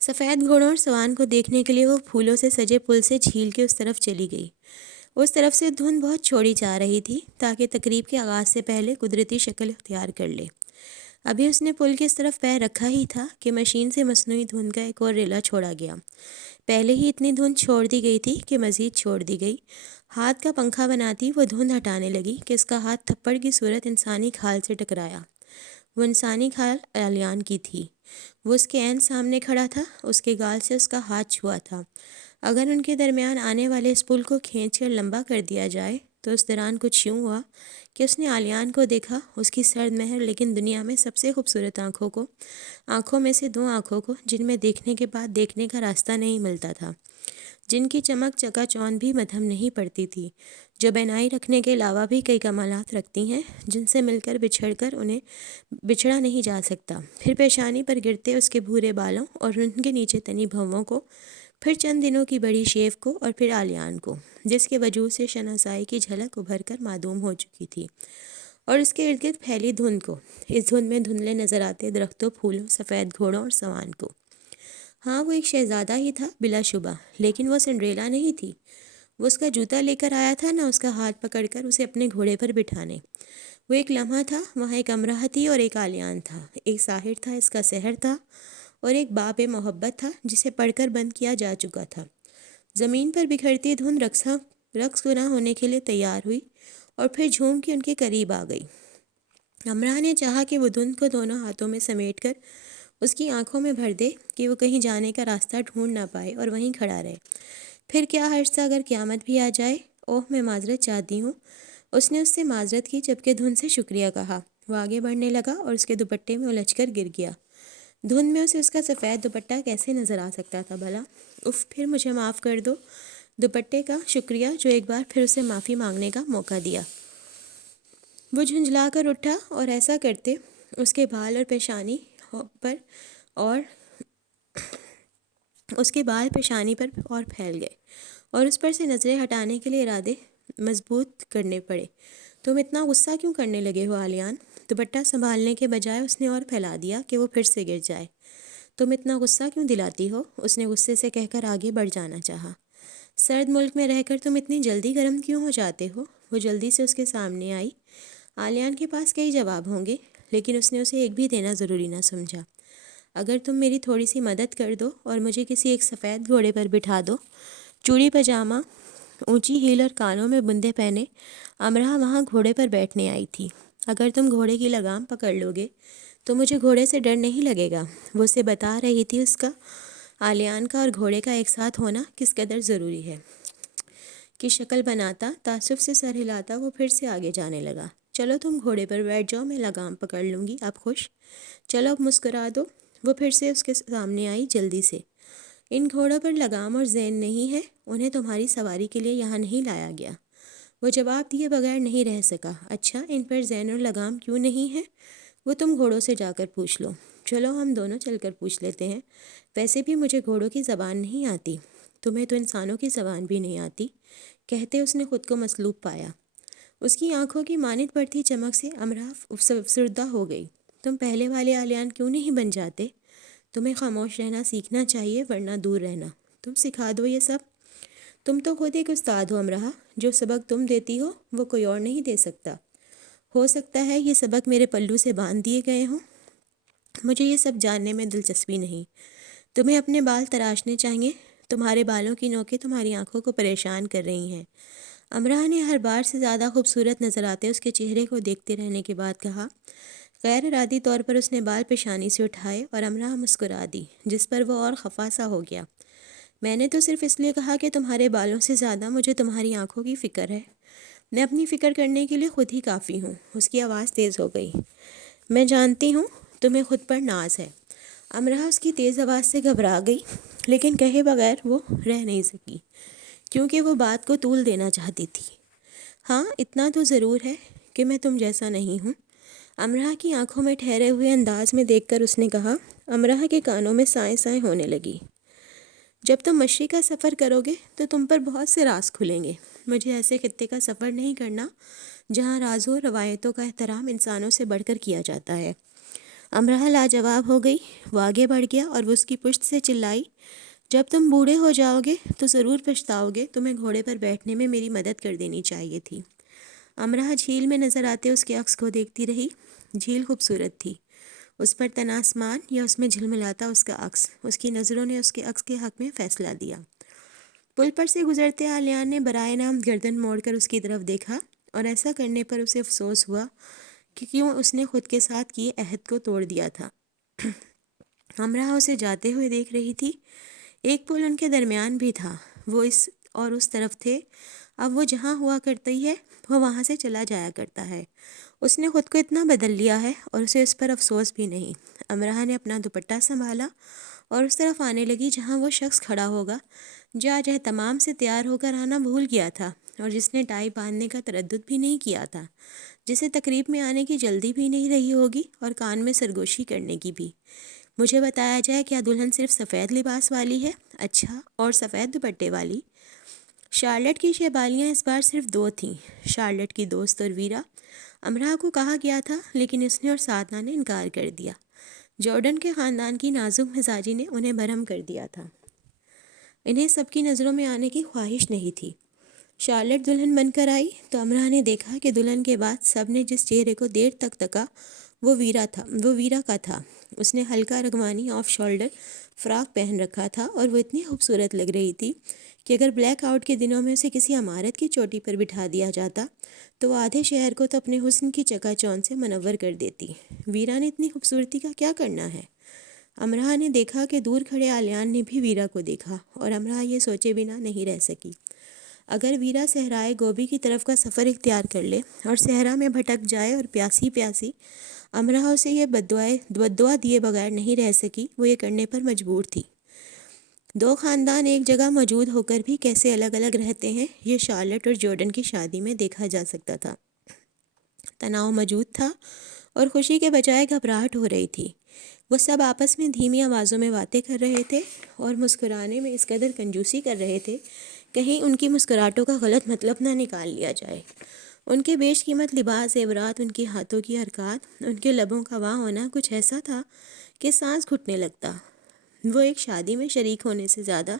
سفید گھوڑوں اور سوان کو دیکھنے کے لیے وہ پھولوں سے سجے پل سے جھیل کے اس طرف چلی گئی۔ اس طرف سے دھند بہت چھوڑی جا رہی تھی تاکہ تقریب کے آغاز سے پہلے قدرتی شکل اختیار کر لے۔ ابھی اس نے پل کی اس طرف پیر رکھا ہی تھا کہ مشین سے مصنوعی دھند کا ایک اور ریلا چھوڑا گیا۔ پہلے ہی اتنی دھند چھوڑ دی گئی تھی کہ مزید چھوڑ دی گئی۔ ہاتھ کا پنکھا بناتی وہ دھند ہٹانے لگی کہ اس کا ہاتھ تھپڑ کی صورت انسانی کھال سے ٹکرایا۔ وہ انسانی کھال آلیان کی تھی۔ وہ اس کے عین سامنے کھڑا تھا، اس کے گال سے اس کا ہاتھ چھوا تھا۔ اگر ان کے درمیان آنے والے اس پل کو کھینچ کر لمبا کر دیا جائے تو اس دوران کچھ یوں ہوا کہ اس نے آلیان کو دیکھا، اس کی سرد مہر لیکن دنیا میں سب سے خوبصورت آنکھوں میں سے دو آنکھوں کو جن میں دیکھنے کے بعد دیکھنے کا راستہ نہیں ملتا تھا، جن کی چمک چکا چوند بھی مدھم نہیں پڑتی تھی، جو بینائی رکھنے کے علاوہ بھی کئی کمالات رکھتی ہیں، جن سے مل کر انہیں بچھڑا نہیں جا سکتا۔ پھر پیشانی پر گرتے اس کے بھورے بالوں اور ان کے نیچے تنی بھووں کو، پھر چند دنوں کی بڑی شیو کو اور پھر آلیان کو، جس کے وجود سے شناسائی کی جھلک ابھر کر معدوم ہو چکی تھی، اور اس کے ارد گرد پھیلی دھند کو، اس دھند میں دھندلے نظر آتے درختوں، پھولوں، سفید گھوڑوں اور سوان کو۔ ہاں وہ ایک شہزادہ ہی تھا بلا شبہ، لیکن وہ سنڈریلا نہیں تھی۔ وہ اس کا جوتا لے کر آیا تھا، نہ اس کا ہاتھ پکڑ کر اسے اپنے گھوڑے پر بٹھانے۔ وہ ایک لمحہ تھا، وہاں ایک امرا تھی اور ایک آلیان تھا، ایک ساحر تھا، اس کا سحر تھا، اور ایک باب محبت تھا جسے پڑھ کر بند کیا جا چکا تھا۔ زمین پر بکھرتی دھند رقص گنا ہونے کے لیے تیار ہوئی اور پھر جھوم کے ان کے قریب آ گئی۔ امرا نے چاہا کہ وہ دھند کو دونوں ہاتھوں میں سمیٹ کر اس کی آنکھوں میں بھر دے کہ وہ کہیں جانے کا راستہ ڈھونڈ نہ پائے اور وہیں کھڑا رہے۔ پھر کیا حرج تھا اگر قیامت بھی آ جائے؟ اوہ میں معذرت چاہتی ہوں۔ اس نے اس سے معذرت کی جبکہ دھند سے شکریہ کہا۔ وہ آگے بڑھنے لگا اور اس کے دوپٹے میں الجھ کر گر گیا۔ دھند میں اسے اس کا سفید دوپٹہ کیسے نظر آ سکتا تھا بھلا؟ اف، پھر مجھے معاف کر دو۔ دوپٹے کا شکریہ جو ایک بار پھر اسے معافی مانگنے کا موقع دیا۔ وہ جھنجھلا کر اٹھا اور ایسا کرتے اس کے بال پیشانی پر اور پھیل گئے اور اس پر سے نظریں ہٹانے کے لیے ارادے مضبوط کرنے پڑے۔ تم اتنا غصہ کیوں کرنے لگے ہو آلیان؟ دوپٹہ سنبھالنے کے بجائے اس نے اور پھیلا دیا کہ وہ پھر سے گر جائے۔ تم اتنا غصہ کیوں دلاتی ہو؟ اس نے غصے سے کہہ کر آگے بڑھ جانا چاہا۔ سرد ملک میں رہ کر تم اتنی جلدی گرم کیوں ہو جاتے ہو؟ وہ جلدی سے اس کے سامنے آئی۔ آلیان کے پاس کئی جواب ہوں گے لیکن اس نے اسے ایک بھی دینا ضروری نہ سمجھا۔ اگر تم میری تھوڑی سی مدد کر دو اور مجھے کسی ایک سفید گھوڑے پر بٹھا دو، چوڑی پاجامہ، اونچی ہیل اور کانوں میں بندے پہنے، امرا وہاں گھوڑے پر بیٹھنے آئی تھی۔ اگر تم گھوڑے کی لگام پکڑ لو گے تو مجھے گھوڑے سے ڈر نہیں لگے گا۔ وہ اسے بتا رہی تھی اس کا آلیان کا اور گھوڑے کا ایک ساتھ ہونا کس قدر ضروری ہے۔ کی شکل بناتا، تعصب سے سر ہلاتا وہ پھر سے آگے جانے لگا۔ چلو تم گھوڑے پر بیٹھ جاؤ، میں لگام پکڑ لوں گی، اب خوش؟ چلو اب مسکرا دو۔ وہ پھر سے اس کے سامنے آئی جلدی سے۔ ان گھوڑوں پر لگام اور زین نہیں ہے، انہیں تمہاری سواری کے لیے یہاں نہیں لایا گیا۔ وہ جواب دیے بغیر نہیں رہ سکا۔ اچھا، ان پر زین اور لگام کیوں نہیں ہے؟ وہ تم گھوڑوں سے جا کر پوچھ لو۔ چلو ہم دونوں چل کر پوچھ لیتے ہیں۔ ویسے بھی مجھے گھوڑوں کی زبان نہیں آتی، تمہیں تو انسانوں کی زبان بھی نہیں آتی، کہتے اس نے خود کو مصلوب پایا۔ اس کی آنکھوں کی مانند بڑھتی چمک سے امرا افسردہ ہو گئی۔ تم پہلے والے آلیان کیوں نہیں بن جاتے؟ تمہیں خاموش رہنا سیکھنا چاہیے، ورنہ دور رہنا۔ تم سکھا دو یہ سب۔ تم تو خود ایک استاد ہو امرا، جو سبق تم دیتی ہو وہ کوئی اور نہیں دے سکتا۔ ہو سکتا ہے یہ سبق میرے پلو سے باندھ دیے گئے ہوں، مجھے یہ سب جاننے میں دلچسپی نہیں۔ تمہیں اپنے بال تراشنے چاہیے، تمہارے بالوں کی نوکیں تمہاری آنکھوں کو پریشان کر رہی ہیں۔ امرا نے ہر بار سے زیادہ خوبصورت نظر آتے اس کے چہرے کو دیکھتے رہنے کے بعد کہا۔ غیر ارادی طور پر اس نے بال پیشانی سے اٹھائے اور امرا مسکرا دی، جس پر وہ اور خفا سا ہو گیا۔ میں نے تو صرف اس لیے کہا کہ تمہارے بالوں سے زیادہ مجھے تمہاری آنکھوں کی فکر ہے۔ میں اپنی فکر کرنے کے لیے خود ہی کافی ہوں۔ اس کی آواز تیز ہو گئی۔ میں جانتی ہوں تمہیں خود پر ناز ہے۔ امرا اس کی تیز آواز سے گھبرا گئی، لیکن کہے بغیر وہ رہ نہیں سکی، کیونکہ وہ بات کو طول دینا چاہتی تھی۔ ہاں، اتنا تو ضرور ہے کہ میں تم جیسا نہیں ہوں۔ امرا کی آنکھوں میں ٹھہرے ہوئے انداز میں دیکھ کر اس نے کہا۔ امرا کے کانوں میں سائیں سائیں ہونے لگی۔ جب تم مشرق کا سفر کرو گے تو تم پر بہت سے راز کھلیں گے۔ مجھے ایسے خطے کا سفر نہیں کرنا جہاں رازوں روایتوں کا احترام انسانوں سے بڑھ کر کیا جاتا ہے۔ امرا لاجواب ہو گئی۔ وہ آگے بڑھ گیا اور وہ اس کی پشت سے چلائی، جب تم بوڑھے ہو جاؤ گے تو ضرور پچھتاؤ گے، تمہیں گھوڑے پر بیٹھنے میں میری مدد کر دینی چاہیے تھی۔ امرا جھیل میں نظر آتے اس کے عکس کو دیکھتی رہی۔ جھیل خوبصورت تھی، اس پر تنا آسمان یا اس میں جھلملاتا اس کا عکس۔ اس کی نظروں نے اس کے عکس کے حق میں فیصلہ دیا۔ پل پر سے گزرتے آلیان نے برائے نام گردن موڑ کر اس کی طرف دیکھا، اور ایسا کرنے پر اسے افسوس ہوا کہ کیوں اس نے خود کے ساتھ کیے عہد کو توڑ دیا تھا۔ امرا اسے جاتے ہوئے دیکھ رہی تھی۔ ایک پل ان کے درمیان بھی تھا، وہ اس اور اس طرف تھے۔ اب وہ جہاں ہوا کرتی ہے وہ وہاں سے چلا جایا کرتا ہے۔ اس نے خود کو اتنا بدل لیا ہے اور اسے اس پر افسوس بھی نہیں۔ امرا نے اپنا دوپٹہ سنبھالا اور اس طرف آنے لگی جہاں وہ شخص کھڑا ہوگا جو آج اہتمام سے تیار ہو کر آنا بھول گیا تھا، اور جس نے ٹائی باندھنے کا تردد بھی نہیں کیا تھا، جسے تقریب میں آنے کی جلدی بھی نہیں رہی ہوگی اور کان میں سرگوشی کرنے کی بھی۔ مجھے بتایا جائے کیا دلہن صرف سفید لباس والی ہے؟ اچھا، اور سفید دوپٹے والی؟ شارلٹ کی شہبالیاں اس بار صرف دو تھیں، شارلٹ کی دوست اور ویرا۔ امرا کو کہا گیا تھا لیکن اس نے اور سادنا نے انکار کر دیا۔ جارڈن کے خاندان کی نازک مزاجی نے انہیں برہم کر دیا تھا۔ انہیں سب کی نظروں میں آنے کی خواہش نہیں تھی۔ شارلٹ دلہن بن کر آئی تو امرا نے دیکھا کہ دلہن کے بعد سب نے جس چہرے کو دیر تک تکا وہ ویرا کا تھا۔ اس نے ہلکا رغوانی آف شولڈر فراک پہن رکھا تھا اور وہ اتنی خوبصورت لگ رہی تھی کہ اگر بلیک آؤٹ کے دنوں میں اسے کسی عمارت کی چوٹی پر بٹھا دیا جاتا تو وہ آدھے شہر کو تو اپنے حسن کی چکا چوند سے منور کر دیتی۔ ویرا نے اتنی خوبصورتی کا کیا کرنا ہے؟ امرا نے دیکھا کہ دور کھڑے آلیان نے بھی ویرا کو دیکھا، اور امرا یہ سوچے بنا نہیں رہ سکی۔ اگر ویرا صحرائے گوبی کی طرف کا سفر اختیار کر لے اور صحرا میں بھٹک جائے اور پیاسی پیاسی، امرا اسے یہ بددعا دیے بغیر نہیں رہ سکی، وہ یہ کرنے پر مجبور تھی۔ دو خاندان ایک جگہ موجود ہو کر بھی کیسے الگ الگ رہتے ہیں، یہ شارلٹ اور جارڈن کی شادی میں دیکھا جا سکتا تھا۔ تناؤ موجود تھا اور خوشی کے بجائے گھبراہٹ ہو رہی تھی۔ وہ سب آپس میں دھیمی آوازوں میں باتیں کر رہے تھے اور مسکرانے میں اس قدر کنجوسی کر رہے تھے کہیں ان کی مسکراہٹوں کا غلط مطلب نہ نکال لیا جائے۔ ان کے بیش قیمت لباس، زیورات، ان کی ہاتھوں کی حرکات، ان کے لبوں کا واں ہونا کچھ ایسا تھا کہ سانس گھٹنے لگتا۔ وہ ایک شادی میں شریک ہونے سے زیادہ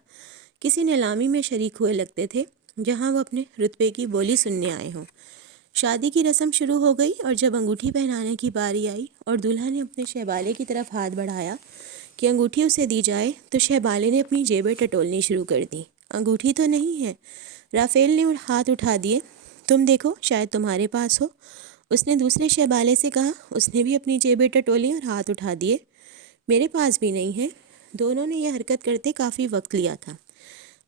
کسی نیلامی میں شریک ہوئے لگتے تھے جہاں وہ اپنے رتبے کی بولی سننے آئے ہوں۔ شادی کی رسم شروع ہو گئی اور جب انگوٹھی پہنانے کی باری آئی اور دولہا نے اپنے شہبالے کی طرف ہاتھ بڑھایا کہ انگوٹھی اسے دی جائے تو شہبالے نے اپنی جیبیں ٹٹولنی شروع کر دیں۔ انگوٹھی تو نہیں ہے۔ رافیل نے ہاتھ اٹھا دیے۔ تم دیکھو، شاید تمہارے پاس ہو، اس نے دوسرے شہبالے سے کہا۔ اس نے بھی اپنی جیبیں ٹٹولی اور ہاتھ اٹھا دیے۔ میرے پاس بھی نہیں ہے۔ دونوں نے یہ حرکت کرتے کافی وقت لیا تھا۔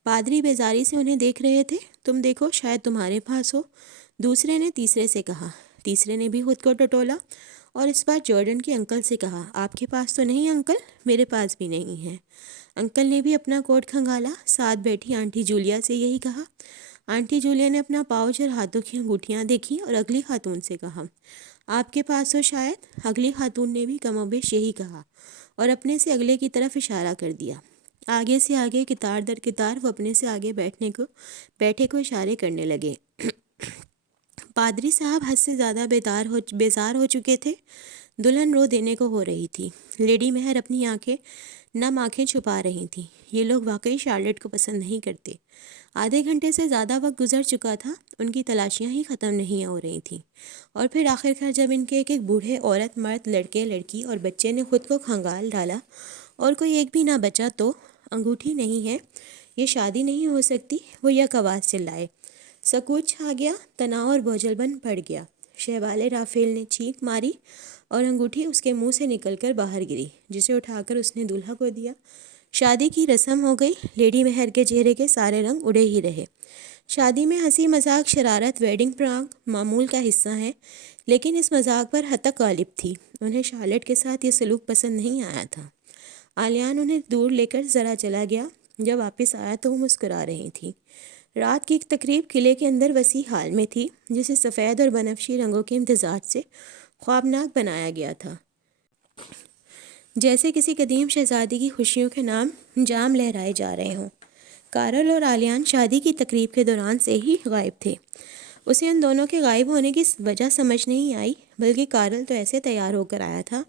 پادری بیزاری سے انہیں دیکھ رہے تھے۔ تم دیکھو، شاید تمہارے پاس ہو، دوسرے نے تیسرے سے کہا۔ تیسرے نے بھی خود کو ٹٹولا اور اس بار جارڈن کے انکل سے کہا، آپ کے پاس تو نہیں انکل؟ میرے پاس بھی نہیں ہے۔ انکل نے بھی اپنا کوٹ کھنگالا۔ ساتھ بیٹھی آنٹی جولیا سے یہی کہا۔ آنٹی جولیا نے اپنا پاؤچ اور ہاتھوں کی انگوٹھیاں دیکھیں اور اگلی خاتون سے کہا، آپ کے پاس ہو شاید؟ اگلی خاتون نے بھی کم و بیش یہی کہا اور اپنے سے اگلے کی طرف اشارہ کر دیا۔ آگے سے آگے، قطار در قطار، وہ اپنے سے آگے بیٹھے کو اشارے کرنے لگے۔ پادری صاحب حد سے زیادہ بیزار ہو چکے تھے۔ دلہن رو دینے کو ہو رہی تھی۔ لیڈی مہر اپنی نم آنکھیں چھپا رہی تھیں۔ یہ لوگ واقعی شارلٹ کو پسند نہیں کرتے۔ آدھے گھنٹے سے زیادہ وقت گزر چکا تھا، ان کی تلاشیاں ہی ختم نہیں ہو رہی تھیں، اور پھر آخر کار جب ان کے ایک بوڑھے، عورت، مرد، لڑکے، لڑکی اور بچے نے خود کو کھنگال ڈالا اور کوئی ایک بھی نہ بچا تو انگوٹھی نہیں ہے، یہ شادی نہیں ہو سکتی، وہ یک آواز چلائے۔ سکوت چھا گیا، تناؤ اور بوجھل بن پڑ گیا۔ شہبالے رافیل نے چیخ ماری اور انگوٹھی اس کے منہ سے نکل کر باہر گری، جسے اٹھا کر اس نے دولہا کو دیا۔ شادی کی رسم ہو گئی۔ لیڈی مہر کے چہرے کے سارے رنگ اڑے ہی رہے۔ شادی میں ہنسی مذاق، شرارت، ویڈنگ پرانک معمول کا حصہ ہیں، لیکن اس مذاق پر ہتک غالب تھی۔ انہیں شارلٹ کے ساتھ یہ سلوک پسند نہیں آیا تھا۔ آلیان انہیں دور لے کر ذرا چلا گیا۔ جب واپس آیا تو وہ مسکرا رہی تھی۔ رات کی تقریب قلعے کے اندر وسیع ہال میں تھی، جسے سفید اور بنفشی رنگوں کے امتزاج سے خوابناک بنایا گیا تھا، جیسے کسی قدیم شہزادی کی خوشیوں کے نام جام لہرائے جا رہے ہوں۔ کارل اور آلیان شادی کی تقریب کے دوران سے ہی غائب تھے۔ اسے ان دونوں کے غائب ہونے کی وجہ سمجھ نہیں آئی، بلکہ کارل تو ایسے تیار ہو کر آیا تھا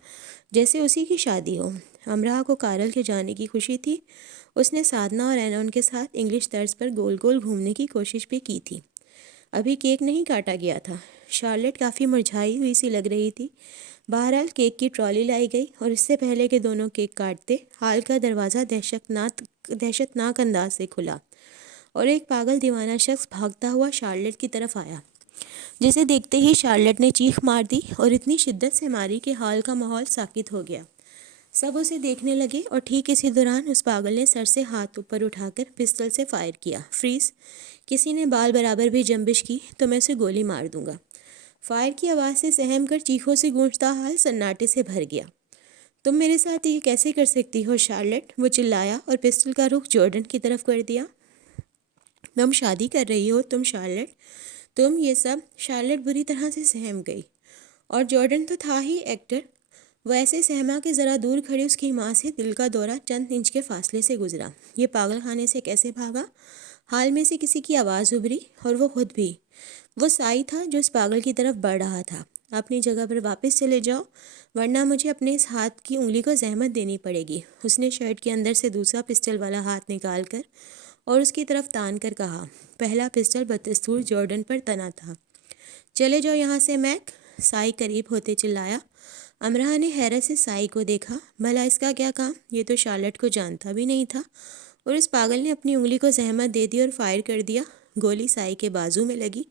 جیسے اسی کی شادی ہو۔ امرا کو کارل کے جانے کی خوشی تھی۔ اس نے سادنا اور اینون کے ساتھ انگلش طرز پر گول گول گھومنے کی کوشش بھی کی تھی۔ ابھی کیک نہیں کاٹا گیا تھا۔ شارلٹ کافی مرجھائی ہوئی سی لگ رہی تھی۔ بہرحال کیک کی ٹرالی لائی گئی اور اس سے پہلے کہ دونوں کیک کاٹتے، ہال کا دروازہ دہشتناک انداز سے کھلا اور ایک پاگل دیوانہ شخص بھاگتا ہوا شارلٹ کی طرف آیا، جسے دیکھتے ہی شارلٹ نے چیخ مار دی اور اتنی شدت سے ماری کہ ہال کا ماحول ساکت ہو گیا۔ سب اسے دیکھنے لگے اور ٹھیک اسی دوران اس پاگل نے سر سے ہاتھ اوپر اٹھا کر پسٹل سے فائر کیا۔ فریز! کسی نے بال برابر بھی جنبش کی تو میں اسے گولی مار دوں گا۔ فائر کی آواز سے سہم کر چیخوں سے گونجتا ہال سناٹے سے بھر گیا۔ تم میرے ساتھ یہ کیسے کر سکتی ہو شارلٹ؟ وہ چلایا اور پسٹل کا رخ جارڈن کی طرف کر دیا۔ تم شادی کر رہی ہو، تم شارلٹ، تم یہ سب۔ شارلٹ بری طرح سے سہم گئی، اور جارڈن تو تھا ہی ایکٹر۔ وہ ایسے سہما کہ ذرا دور کھڑی اس کی ماں سے دل کا دورہ چند انچ کے فاصلے سے گزرا۔ یہ پاگل خانے سے کیسے بھاگا؟ ہال میں سے کسی کی آواز ابھری، اور وہ خود بھی۔ وہ سائی تھا جو اس پاگل کی طرف بڑھ رہا تھا۔ اپنی جگہ پر واپس چلے جاؤ، ورنہ مجھے اپنے اس ہاتھ کی انگلی کو زحمت دینی پڑے گی۔ اس نے شرٹ کے اندر سے دوسرا پسٹل والا ہاتھ نکال کر اور اس کی طرف تان کر کہا۔ پہلا پسٹل بدستور جارڈن پر تنا تھا۔ چلے جاؤ یہاں سے میک! سائی قریب ہوتے چلایا۔ امرا نے حیرت سے سائی کو دیکھا۔ بھلا اس کا کیا کام؟ یہ تو شارلٹ کو جانتا بھی نہیں تھا، اور اس پاگل نے اپنی انگلی کو زحمت دے دی اور فائر کر دیا۔ گولی سائی کے بازو میں لگی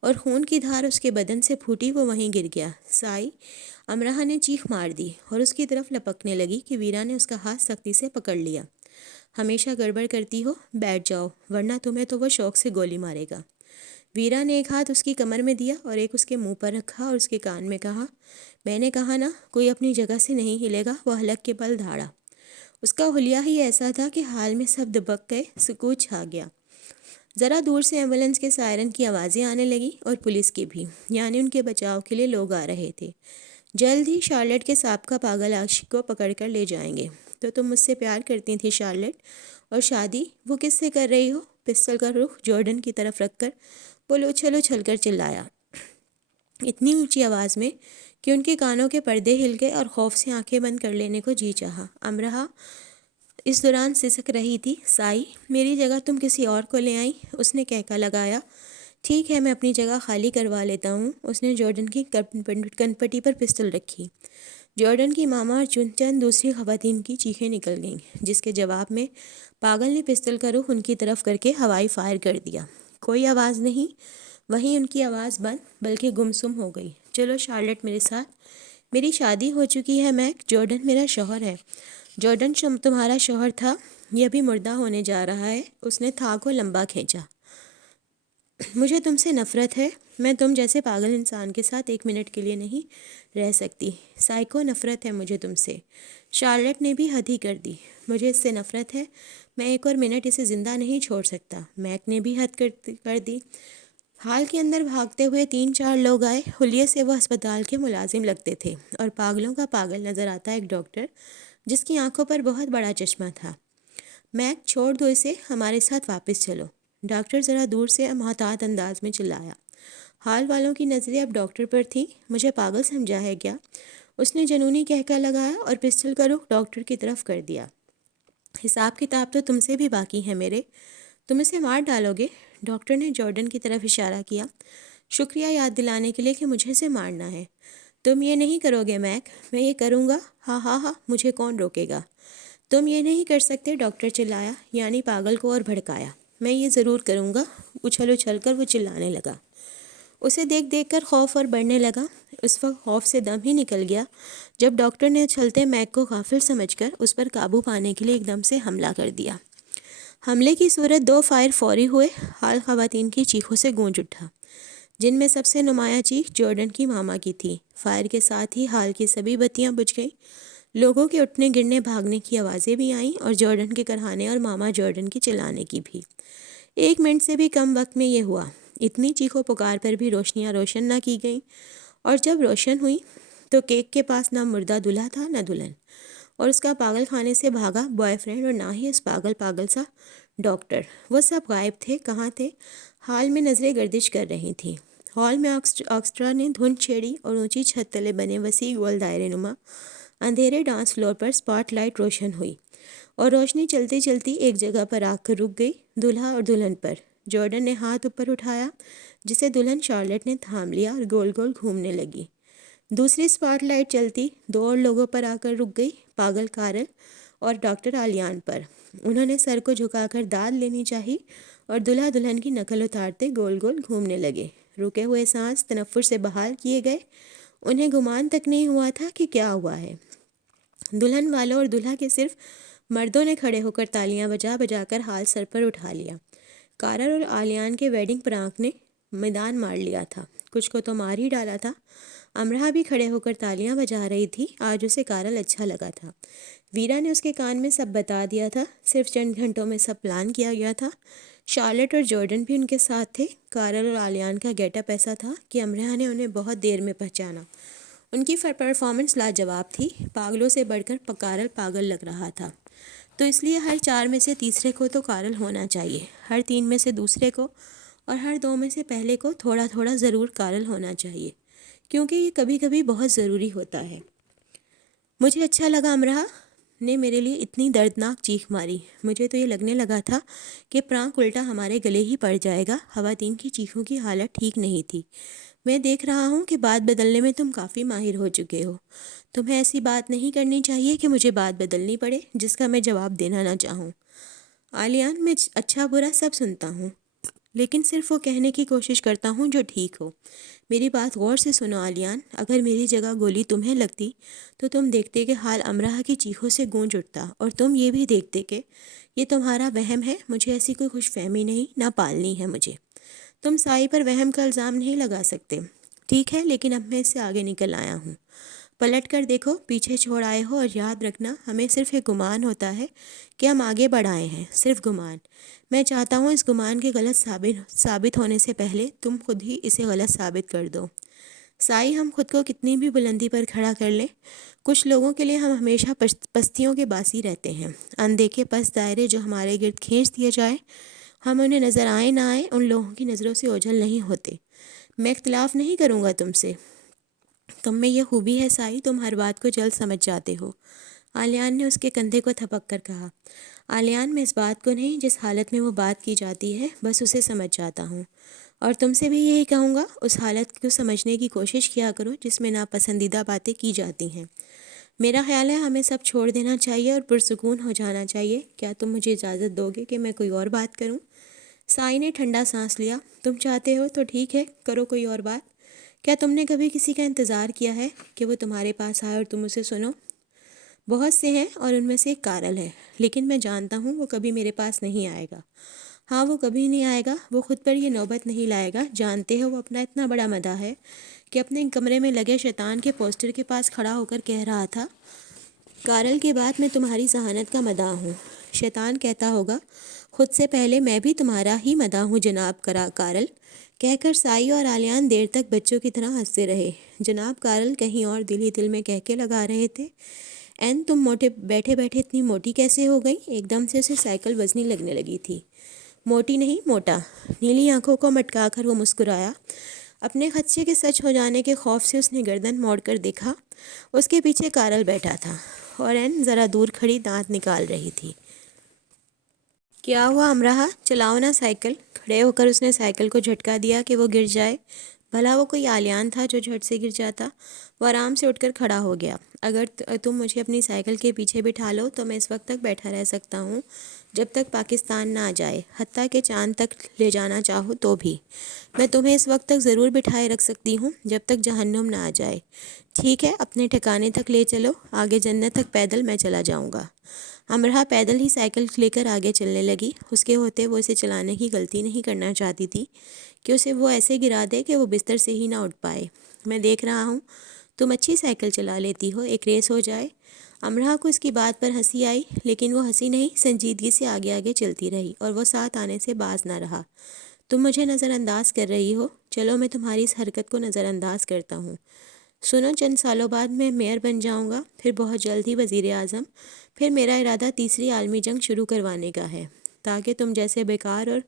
اور خون کی دھار اس کے بدن سے پھوٹی، وہ وہیں گر گیا۔ سائی! امرا نے چیخ مار دی اور اس کی طرف لپکنے لگی کہ ویرا نے اس کا ہاتھ سختی سے پکڑ لیا۔ ہمیشہ گڑبڑ کرتی ہو، بیٹھ جاؤ، ورنہ تمہیں تو وہ شوق سے گولی مارے گا۔ ویرا نے ایک ہاتھ اس کی کمر میں دیا اور ایک اس کے منہ پر رکھا اور اس کے کان میں کہا، میں نے کہا نا، کوئی اپنی جگہ سے نہیں ہلے گا۔ وہ حلق کے بل دھاڑا۔ اس کا حلیہ ہی ایسا تھا کہ حال میں سب دبک گئے، سکوت چھا گیا۔ ذرا دور سے ایمبولینس کے سائرن کی آوازیں آنے لگیں اور پولیس کی بھی، یعنی ان کے بچاؤ کے لیے لوگ آ رہے تھے۔ جلد ہی شارلٹ کے سابقہ پاگل عاشق کو پکڑ کر لے جائیں گے۔ تو تم مجھ سے پیار کرتی تھی شارلٹ، اور شادی وہ کس سے کر رہی ہو؟ پسٹل کا رخ جارڈن کی طرف رکھ کر وہ اچھل کر چلایا، اتنی اونچی آواز میں کہ ان کے کانوں کے پردے ہل گئے اور خوف سے آنکھیں بند کر لینے کو جی چاہا۔ امرا اس دوران سسک رہی تھی۔ سائی! میری جگہ تم کسی اور کو لے آئی، اس نے کہکا لگایا۔ ٹھیک ہے، میں اپنی جگہ خالی کروا لیتا ہوں۔ اس نے جارڈن کی کنپٹی پر پسٹل رکھی۔ جارڈن کی ماما اور چند دوسری خواتین کی چیخیں نکل گئیں، جس کے جواب میں پاگل نے پستل کا رخ ان کی طرف کر کے ہوائی فائر کر دیا۔ کوئی آواز نہیں، وہیں ان کی آواز بند بلکہ گمسم ہو گئی۔ چلو شارلٹ میرے ساتھ، میری شادی ہو چکی ہے میک، جارڈن میرا شوہر ہے۔ جارڈن تمہارا شوہر تھا، یہ ابھی مردہ ہونے جا رہا ہے۔ اس نے تھا کو لمبا کھینچا۔ مجھے تم سے نفرت ہے، میں تم جیسے پاگل انسان کے ساتھ ایک منٹ کے لیے نہیں رہ سکتی۔ سائیکو، نفرت ہے مجھے تم سے۔ شارلٹ نے بھی حد ہی کر دی۔ مجھے اس سے نفرت ہے، میں ایک اور منٹ اسے زندہ نہیں چھوڑ سکتا۔ میک نے بھی حد کر دی۔ ہال کے اندر بھاگتے ہوئے 3-4 لوگ آئے۔ حلیے سے وہ ہسپتال کے ملازم لگتے تھے اور پاگلوں کا پاگل نظر آتا ایک ڈاکٹر جس کی آنکھوں پر بہت بڑا چشمہ تھا۔ میک، چھوڑ دو اسے، ہمارے ساتھ واپس چلو، ڈاکٹر ذرا دور سے محتاط انداز میں چلایا۔ ہال والوں کی نظریں اب ڈاکٹر پر تھیں۔ مجھے پاگل سمجھا ہے کیا؟ اس نے جنونی کہکہ لگایا اور پسٹل کا رخ ڈاکٹر کی طرف کر دیا۔ حساب کتاب تو تم سے بھی باقی ہے میرے، تم اسے مار ڈالو گے؟ ڈاکٹر نے جارڈن کی طرف اشارہ کیا۔ شکریہ یاد دلانے کے لیے کہ مجھے اسے مارنا ہے۔ تم یہ نہیں کرو گے میک؟ میں یہ کروں گا، ہاں ہاں ہاں، مجھے کون روکے گا؟ تم یہ نہیں کر سکتے، ڈاکٹر چلایا، یعنی پاگل کو اور بھڑکایا۔ میں یہ ضرور کروں گا، اچھل اچھل کر وہ چلانے لگا۔ اسے دیکھ دیکھ کر خوف اور بڑھنے لگا۔ اس وقت خوف سے دم ہی نکل گیا جب ڈاکٹر نے اچھلتے میک کو غافل سمجھ کر اس پر قابو پانے کے لیے ایک دم سے حملہ کر دیا۔ حملے کی صورت 2 فائر فوری ہوئے۔ ہال خواتین کی چیخوں سے گونج اٹھا، جن میں سب سے نمایاں چیخ جارڈن کی ماما کی تھی۔ فائر کے ساتھ ہی ہال کی سبھی بتیاں بجھ گئیں۔ لوگوں کے اٹھنے گرنے بھاگنے کی آوازیں بھی آئیں اور جارڈن کے کڑھانے اور ماما جارڈن کی چلانے کی بھی۔ 1 منٹ سے بھی کم وقت میں یہ ہوا۔ اتنی چیخو پکار پر بھی روشنیاں روشن نہ کی گئیں، اور جب روشن ہوئی تو کیک کے پاس نہ مردہ دلہا تھا نہ دلہن، اور اس کا پاگل خانے سے بھاگا بوائے فرینڈ، اور نہ ہی اس پاگل سا ڈاکٹر۔ وہ سب غائب تھے۔ کہاں تھے؟ ہال میں نظریں گردش کر رہی تھیں۔ ہال میں آرکسٹرا نے دھن چھیڑی اور اونچی چھت تلے بنے وسیع گول دائرے نما اندھیرے ڈانس فلور پر سپاٹ لائٹ روشن ہوئی، اور روشنی چلتی چلتی ایک جگہ پر آ کر رک گئی، دلہا اور دلہن پر۔ جارڈن نے ہاتھ اوپر اٹھایا، جسے دلہن شارلٹ نے تھام لیا اور گول گول گھومنے لگی۔ دوسری سپاٹ لائٹ چلتی 2 اور لوگوں پر آ کر رک گئی، پاگل کارل اور ڈاکٹر آلیان پر۔ انہوں نے سر کو جھکا کر داد لینی چاہی اور دلہا دلہن کی نقل اتارتے گول گول گھومنے لگے۔ رکے ہوئے سانس تنفر سے بحال کیے گئے۔ انہیں گمان تک نہیں ہوا تھا کہ کیا ہوا ہے۔ دلہن والوں اور دلہا کے صرف مردوں نے کھڑے ہو کر تالیاں بجا بجا کر ہال سر پر اٹھا لیا۔ کارل اور آلیان کے ویڈنگ پرانک نے میدان مار لیا تھا، کچھ کو تو مار ہی ڈالا تھا۔ امرہ بھی کھڑے ہو کر تالیاں بجا رہی تھی۔ آج اسے کارل اچھا لگا تھا۔ ویرا نے اس کے کان میں سب بتا دیا تھا۔ صرف چند گھنٹوں میں سب پلان کیا گیا تھا۔ شارلٹ اور جارڈن بھی ان کے ساتھ تھے۔ کارل اور آلیان کا گیٹ اپ ایسا تھا کہ امرہ نے انہیں بہت دیر میں پہچانا۔ ان کی پرفارمنس لاجواب تھی۔ پاگلوں سے بڑھ کر کارل پاگل لگ رہا تھا، تو اس لیے ہر 4 میں سے تیسرے کو تو کارل ہونا چاہیے، ہر 3 میں سے دوسرے کو، اور ہر 2 میں سے پہلے کو تھوڑا تھوڑا ضرور کارل ہونا چاہیے، کیونکہ یہ کبھی کبھی بہت ضروری ہوتا ہے۔ مجھے اچھا لگا امرہ نے میرے لیے اتنی دردناک چیخ ماری۔ مجھے تو یہ لگنے لگا تھا کہ پرانک الٹا ہمارے گلے ہی پڑ جائے گا۔ خواتین کی چیخوں کی حالت ٹھیک نہیں تھی۔ میں دیکھ رہا ہوں کہ بات بدلنے میں تم کافی ماہر ہو چکے ہو۔ تمہیں ایسی بات نہیں کرنی چاہیے کہ مجھے بات بدلنی پڑے جس کا میں جواب دینا نہ چاہوں۔ آلیان، میں اچھا برا سب سنتا ہوں، لیکن صرف وہ کہنے کی کوشش کرتا ہوں جو ٹھیک ہو۔ میری بات غور سے سنو آلیان، اگر میری جگہ گولی تمہیں لگتی تو تم دیکھتے کہ حال امرہ کی چیخوں سے گونج اٹھتا، اور تم یہ بھی دیکھتے کہ یہ تمہارا وہم ہے، مجھے ایسی کوئی خوش فہمی نہیں، نہ پالنی ہے مجھے۔ تم سائی پر وہم کا الزام نہیں لگا سکتے، ٹھیک ہے، لیکن اب میں اس سے آگے نکل آیا ہوں۔ پلٹ کر دیکھو، پیچھے چھوڑ آئے ہو، اور یاد رکھنا ہمیں صرف ایک گمان ہوتا ہے کہ ہم آگے بڑھ آئے ہیں، صرف گمان۔ میں چاہتا ہوں اس گمان کے غلط ثابت ہونے سے پہلے تم خود ہی اسے غلط ثابت کر دو۔ سائی، ہم خود کو کتنی بھی بلندی پر کھڑا کر لیں، کچھ لوگوں کے لیے ہم ہمیشہ پستیوں کے باسی رہتے ہیں۔ اندیکھے پست دائرے جو ہمارے گرد کھینچ دیے جائیں، ہم انہیں نظر آئیں نہ آئیں، ان لوگوں کی نظروں سے اوجھل نہیں ہوتے۔ میں اختلاف نہیں کروں گا تم سے۔ تم میں یہ خوبی ہے سائی، تم ہر بات کو جلد سمجھ جاتے ہو۔ آلیان نے اس کے کندھے کو تھپک کر کہا۔ آلیان، میں اس بات کو نہیں جس حالت میں وہ بات کی جاتی ہے، بس اسے سمجھ جاتا ہوں۔ اور تم سے بھی یہی کہوں گا، اس حالت کو سمجھنے کی کوشش کیا کرو جس میں ناپسندیدہ باتیں کی جاتی ہیں۔ میرا خیال ہے ہمیں سب چھوڑ دینا چاہیے اور پرسکون ہو جانا چاہیے۔ کیا تم مجھے اجازت دو گے کہ میں کوئی اور بات کروں؟ سائی نے ٹھنڈا سانس لیا۔ تم چاہتے ہو تو ٹھیک ہے، کرو کوئی اور بات۔ کیا تم نے کبھی کسی کا انتظار کیا ہے کہ وہ تمہارے پاس آئے اور تم اسے سنو؟ بہت سے ہیں، اور ان میں سے ایک کارل ہے، لیکن میں جانتا ہوں وہ کبھی میرے پاس نہیں آئے گا۔ ہاں، وہ کبھی نہیں آئے گا، وہ خود پر یہ نوبت نہیں لائے گا۔ جانتے ہو وہ اپنا اتنا بڑا مداح ہے کہ اپنے کمرے میں لگے شیطان کے پوسٹر کے پاس کھڑا ہو کر کہہ رہا تھا، کارل کے بعد میں تمہاری ذہانت کا مداح ہوں۔ شیطان کہتا ہوگا، خود سے پہلے میں بھی تمہارا ہی مداح ہوں جناب کارل، کہہ کر سائی اور آلیان دیر تک بچوں کی طرح ہنستے رہے۔ جناب کارل کہیں اور دل ہی دل میں کہہ کے لگا رہے تھے، این تم بیٹھے بیٹھے اتنی موٹی کیسے ہو گئی؟ ایک دم سے اسے سائیکل وزنی لگنے لگی تھی۔ موٹی نہیں، موٹا۔ نیلی آنکھوں کو مٹکا کر وہ مسکرایا۔ اپنے خدشے کے سچ ہو جانے کے خوف سے اس نے گردن موڑ کر دیکھا۔ اس کے پیچھے کارل بیٹھا تھا اور این ذرا دور کھڑی دانت نکال رہی تھی۔ کیا ہوا امراہ، چلاؤ نا سائیکل۔ کھڑے ہو کر اس نے سائیکل کو جھٹکا دیا کہ وہ گر جائے۔ بھلا وہ کوئی آلیان تھا جو جھٹ سے گر جاتا؟ وہ آرام سے اٹھ کر کھڑا ہو گیا۔ اگر تم مجھے اپنی سائیکل کے پیچھے بٹھا لو تو میں اس وقت تک بیٹھا رہ سکتا ہوں جب تک پاکستان نہ آ جائے، حتیٰ کہ چاند تک لے جانا چاہو تو بھی۔ میں تمہیں اس وقت تک ضرور بٹھائے رکھ سکتی ہوں جب تک جہنم نہ آ جائے۔ ٹھیک ہے، اپنے ٹھکانے تک لے چلو، آگے جنت تک پیدل میں چلا جاؤں گا۔ امراہ پیدل ہی سائیکل لے کر آگے چلنے لگی۔ اس کے ہوتے وہ اسے چلانے کی غلطی نہیں کرنا چاہتی تھی کہ اسے وہ ایسے گرا دے کہ وہ بستر سے ہی نہ اٹھ پائے۔ میں دیکھ رہا ہوں تم اچھی سائیکل چلا لیتی ہو، ایک ریس ہو جائے۔ امراہ کو اس کی بات پر ہنسی آئی، لیکن وہ ہنسی نہیں، سنجیدگی سے آگے آگے چلتی رہی اور وہ ساتھ آنے سے باز نہ رہا۔ تم مجھے نظر انداز کر رہی ہو؟ چلو میں تمہاری اس حرکت کو نظر انداز کرتا ہوں۔ سنو، چند سالوں بعد میں میئر بن جاؤں گا، پھر بہت جلد ہی وزیر اعظم، پھر میرا ارادہ تیسری عالمی جنگ شروع کروانے کا ہے، تاکہ تم جیسے بیکار اور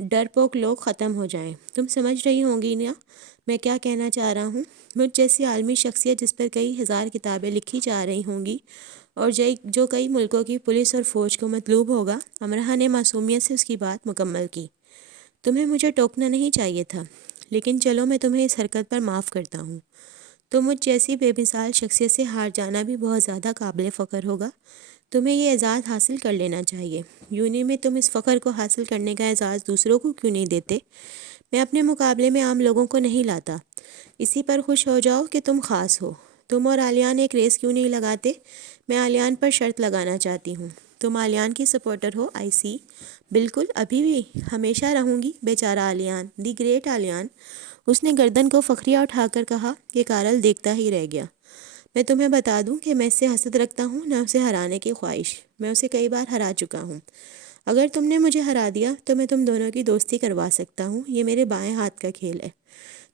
ڈرپوک لوگ ختم ہو جائیں۔ تم سمجھ رہی ہوں گی نا میں کیا کہنا چاہ رہا ہوں؟ مجھ جیسی عالمی شخصیت جس پر کئی ہزار کتابیں لکھی جا رہی ہوں گی اور جو کئی ملکوں کی پولیس اور فوج کو مطلوب ہوگا۔ امراہ نے معصومیت سے اس کی بات مکمل کی۔ تمہیں مجھے ٹوکنا نہیں چاہیے تھا، لیکن چلو میں تمہیں اس حرکت پر معاف کرتا ہوں۔ تو مجھ جیسی بے مثال شخصیت سے ہار جانا بھی بہت زیادہ قابل فخر ہوگا۔ تمہیں یہ اعزاز حاصل کر لینا چاہیے۔ یونی میں تم اس فخر کو حاصل کرنے کا اعزاز دوسروں کو کیوں نہیں دیتے؟ میں اپنے مقابلے میں عام لوگوں کو نہیں لاتا۔ اسی پر خوش ہو جاؤ کہ تم خاص ہو۔ تم اور آلیان ایک ریس کیوں نہیں لگاتے؟ میں آلیان پر شرط لگانا چاہتی ہوں۔ تم آلیان کی سپورٹر ہو؟ آئی سی، بالکل، ابھی بھی، ہمیشہ رہوں گی۔ بیچارہ آلیان، دی گریٹ آلیان۔ اس نے گردن کو فخریہ اٹھا کر کہا کہ کارل دیکھتا ہی رہ گیا۔ میں تمہیں بتا دوں کہ میں اس سے حسد رکھتا ہوں، نہ اسے ہرانے کی خواہش۔ میں اسے کئی بار ہرا چکا ہوں۔ اگر تم نے مجھے ہرا دیا تو میں تم دونوں کی دوستی کروا سکتا ہوں۔ یہ میرے بائیں ہاتھ کا کھیل ہے۔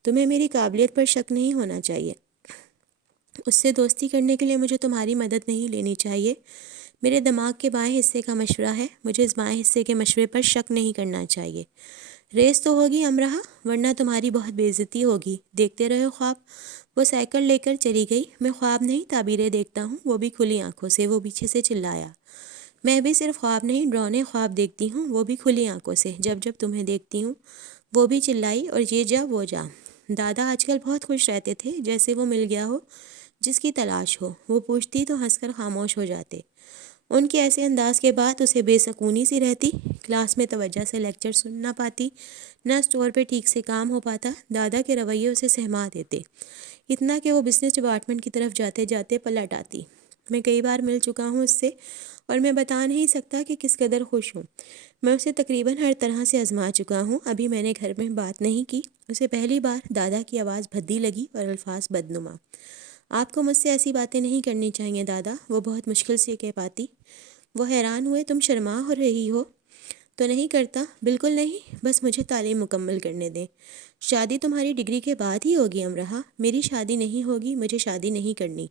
تمہیں میری قابلیت پر شک نہیں ہونا چاہیے۔ اس سے دوستی کرنے کے لیے مجھے تمہاری مدد نہیں لینی چاہیے۔ میرے دماغ کے بائیں حصے کا مشورہ ہے، مجھے اس بائیں حصے کے مشورے پر شک نہیں کرنا چاہیے۔ ریس تو ہوگی امراہ، ورنہ تمہاری بہت بے عزتی ہوگی۔ دیکھتے رہو خواب۔ وہ سائیکل لے کر چلی گئی۔ میں خواب نہیں، تعبیریں دیکھتا ہوں، وہ بھی کھلی آنکھوں سے، وہ پیچھے سے چلایا۔ میں بھی صرف خواب نہیں، ڈراؤنے خواب دیکھتی ہوں، وہ بھی کھلی آنکھوں سے، جب جب تمہیں دیکھتی ہوں۔ وہ بھی چلائی، اور یہ جا وہ جا۔ دادا آج کل بہت خوش رہتے تھے، جیسے وہ مل گیا ہو جس کی تلاش ہو۔ وہ پوچھتی تو ہنس کر خاموش ہو جاتے۔ ان کے ایسے انداز کے بعد اسے بے سکونی سی رہتی۔ کلاس میں توجہ سے لیکچر سن نہ پاتی، نہ اسٹور پہ ٹھیک سے کام ہو پاتا۔ دادا کے رویے اسے سہما دیتے، اتنا کہ وہ بزنس ڈپارٹمنٹ کی طرف جاتے جاتے پلٹ آتی۔ میں کئی بار مل چکا ہوں اس سے، اور میں بتا نہیں سکتا کہ کس قدر خوش ہوں۔ میں اسے تقریباً ہر طرح سے آزما چکا ہوں۔ ابھی میں نے گھر میں بات نہیں کی۔ اسے پہلی بار دادا کی آواز بھدی لگی اور الفاظ بدنما۔ آپ کو مجھ سے ایسی باتیں نہیں کرنی چاہیے دادا، وہ بہت مشکل سے کہہ پاتی۔ وہ حیران ہوئے، تم شرما ہو رہی ہو تو نہیں کرتا؟ بالکل نہیں، بس مجھے تعلیم مکمل کرنے دیں۔ شادی تمہاری ڈگری کے بعد ہی ہوگی امراہ۔ میری شادی نہیں ہوگی، مجھے شادی نہیں کرنی۔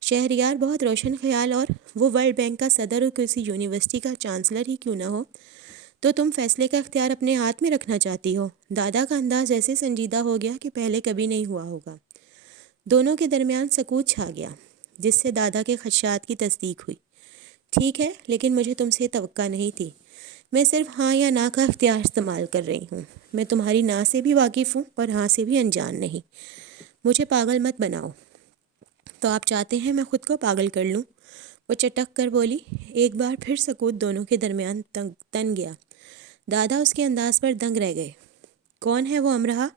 شہریار بہت روشن خیال، اور وہ ورلڈ بینک کا صدر اور کسی یونیورسٹی کا چانسلر ہی کیوں نہ ہو، تو تم فیصلے کا اختیار اپنے ہاتھ میں رکھنا چاہتی ہو۔ دادا کا انداز ایسے سنجیدہ ہو گیا کہ پہلے کبھی نہیں ہوا ہوگا۔ دونوں کے درمیان سکوت چھا گیا، جس سے دادا کے خدشات کی تصدیق ہوئی۔ ٹھیک ہے، لیکن مجھے تم سے توقع نہیں تھی۔ میں صرف ہاں یا نہ کا اختیار استعمال کر رہی ہوں۔ میں تمہاری نہ سے بھی واقف ہوں اور ہاں سے بھی انجان نہیں۔ مجھے پاگل مت بناؤ۔ تو آپ چاہتے ہیں میں خود کو پاگل کر لوں؟ وہ چٹک کر بولی۔ ایک بار پھر سکوت دونوں کے درمیان تن گیا۔ دادا اس کے انداز پر دنگ رہ گئے۔ کون ہے وہ امرہا؟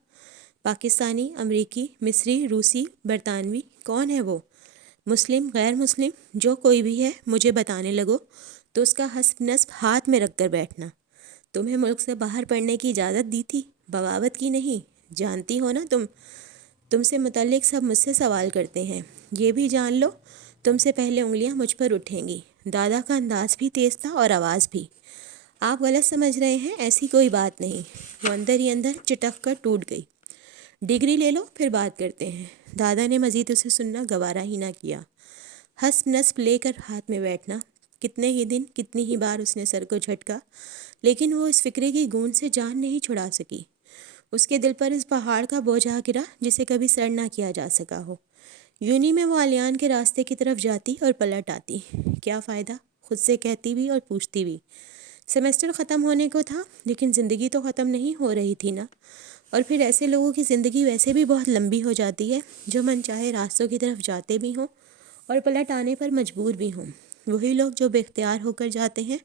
پاکستانی، امریکی، مصری، روسی، برطانوی، کون ہے وہ؟ مسلم، غیر مسلم، جو کوئی بھی ہے مجھے بتانے لگو تو اس کا حسب نصب ہاتھ میں رکھ کر بیٹھنا۔ تمہیں ملک سے باہر پڑھنے کی اجازت دی تھی، بغاوت کی نہیں۔ جانتی ہو نا تم سے متعلق سب مجھ سے سوال کرتے ہیں۔ یہ بھی جان لو تم سے پہلے انگلیاں مجھ پر اٹھیں گی۔ دادا کا انداز بھی تیز تھا اور آواز بھی۔ آپ غلط سمجھ رہے ہیں، ایسی کوئی بات نہیں۔ وہ اندر ہی اندر چٹک کر ٹوٹ گئی۔ ڈگری لے لو پھر بات کرتے ہیں۔ دادا نے مزید اسے سننا گوارا ہی نہ کیا۔ حسب نصب لے کر ہاتھ میں بیٹھنا، کتنے ہی دن، کتنی ہی بار اس نے سر کو جھٹکا، لیکن وہ اس فکرے کی گوند سے جان نہیں چھڑا سکی۔ اس کے دل پر اس پہاڑ کا بوجھ آ گرا جسے کبھی سر نہ کیا جا سکا ہو۔ یونی میں وہ الیان کے راستے کی طرف جاتی اور پلٹ آتی۔ کیا فائدہ، خود سے کہتی بھی اور پوچھتی بھی۔ سیمسٹر ختم ہونے کو تھا، لیکن زندگی تو ختم نہیں ہو رہی تھی نا۔ اور پھر ایسے لوگوں کی زندگی ویسے بھی بہت لمبی ہو جاتی ہے جو من چاہے راستوں کی طرف جاتے بھی ہوں اور پلٹ آنے پر مجبور بھی ہوں۔ وہی لوگ جو بے اختیار ہو کر جاتے ہیں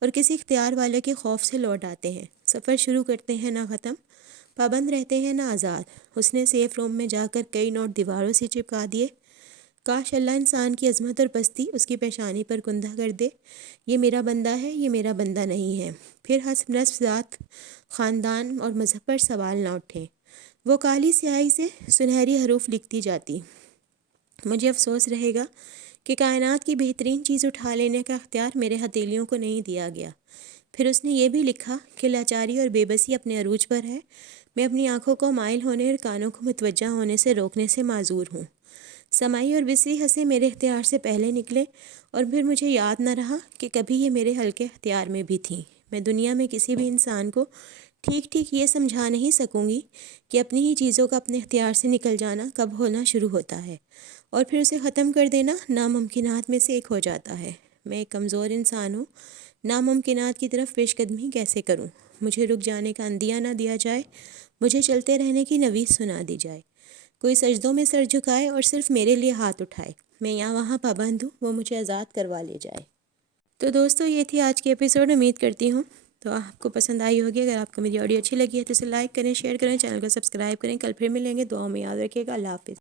اور کسی اختیار والے کے خوف سے لوٹ آتے ہیں، سفر شروع کرتے ہیں نہ ختم، پابند رہتے ہیں نہ آزاد۔ اس نے سیف روم میں جا کر کئی نوٹ دیواروں سے چپکا دیے۔ کاش اللہ انسان کی عظمت اور پستی اس کی پیشانی پر کندہ کر دے۔ یہ میرا بندہ ہے، یہ میرا بندہ نہیں ہے۔ پھر حسب نصب ذات، خاندان اور مذہب پر سوال نہ اٹھے۔ وہ کالی سیاہی سے سنہری حروف لکھتی جاتی۔ مجھے افسوس رہے گا کہ کائنات کی بہترین چیز اٹھا لینے کا اختیار میرے ہتھیلیوں کو نہیں دیا گیا۔ پھر اس نے یہ بھی لکھا کہ لاچاری اور بے بسی اپنے عروج پر ہے۔ میں اپنی آنکھوں کو مائل ہونے اور کانوں کو متوجہ ہونے سے روکنے سے معذور ہوں۔ سمائی اور بصری ہنسے میرے اختیار سے پہلے نکلے اور پھر مجھے یاد نہ رہا کہ کبھی یہ میرے ہلکے اختیار میں بھی تھیں۔ میں دنیا میں کسی بھی انسان کو ٹھیک ٹھیک یہ سمجھا نہیں سکوں گی کہ اپنی ہی چیزوں کا اپنے اختیار سے نکل جانا کب ہونا شروع ہوتا ہے اور پھر اسے ختم کر دینا ناممکنات میں سے ایک ہو جاتا ہے۔ میں ایک کمزور انسان ہوں، ناممکنات کی طرف پیش قدمی کیسے کروں؟ مجھے رک جانے کا اندیہ نہ دیا جائے، مجھے چلتے رہنے کی نوید سنا دی جائے۔ کوئی سجدوں میں سر جھکائے اور صرف میرے لیے ہاتھ اٹھائے۔ میں یہاں وہاں پابند ہوں، وہ مجھے آزاد کروا لے جائے۔ تو دوستو یہ تھی آج کی ایپیسوڈ۔ امید کرتی ہوں تو آپ کو پسند آئی ہوگی۔ اگر آپ کو میری آڈیو اچھی لگی ہے تو اسے لائک کریں، شیئر کریں، چینل کو سبسکرائب کریں۔ کل پھر ملیں گے، دعاؤں میں یاد رکھیے گا۔ اللہ حافظ۔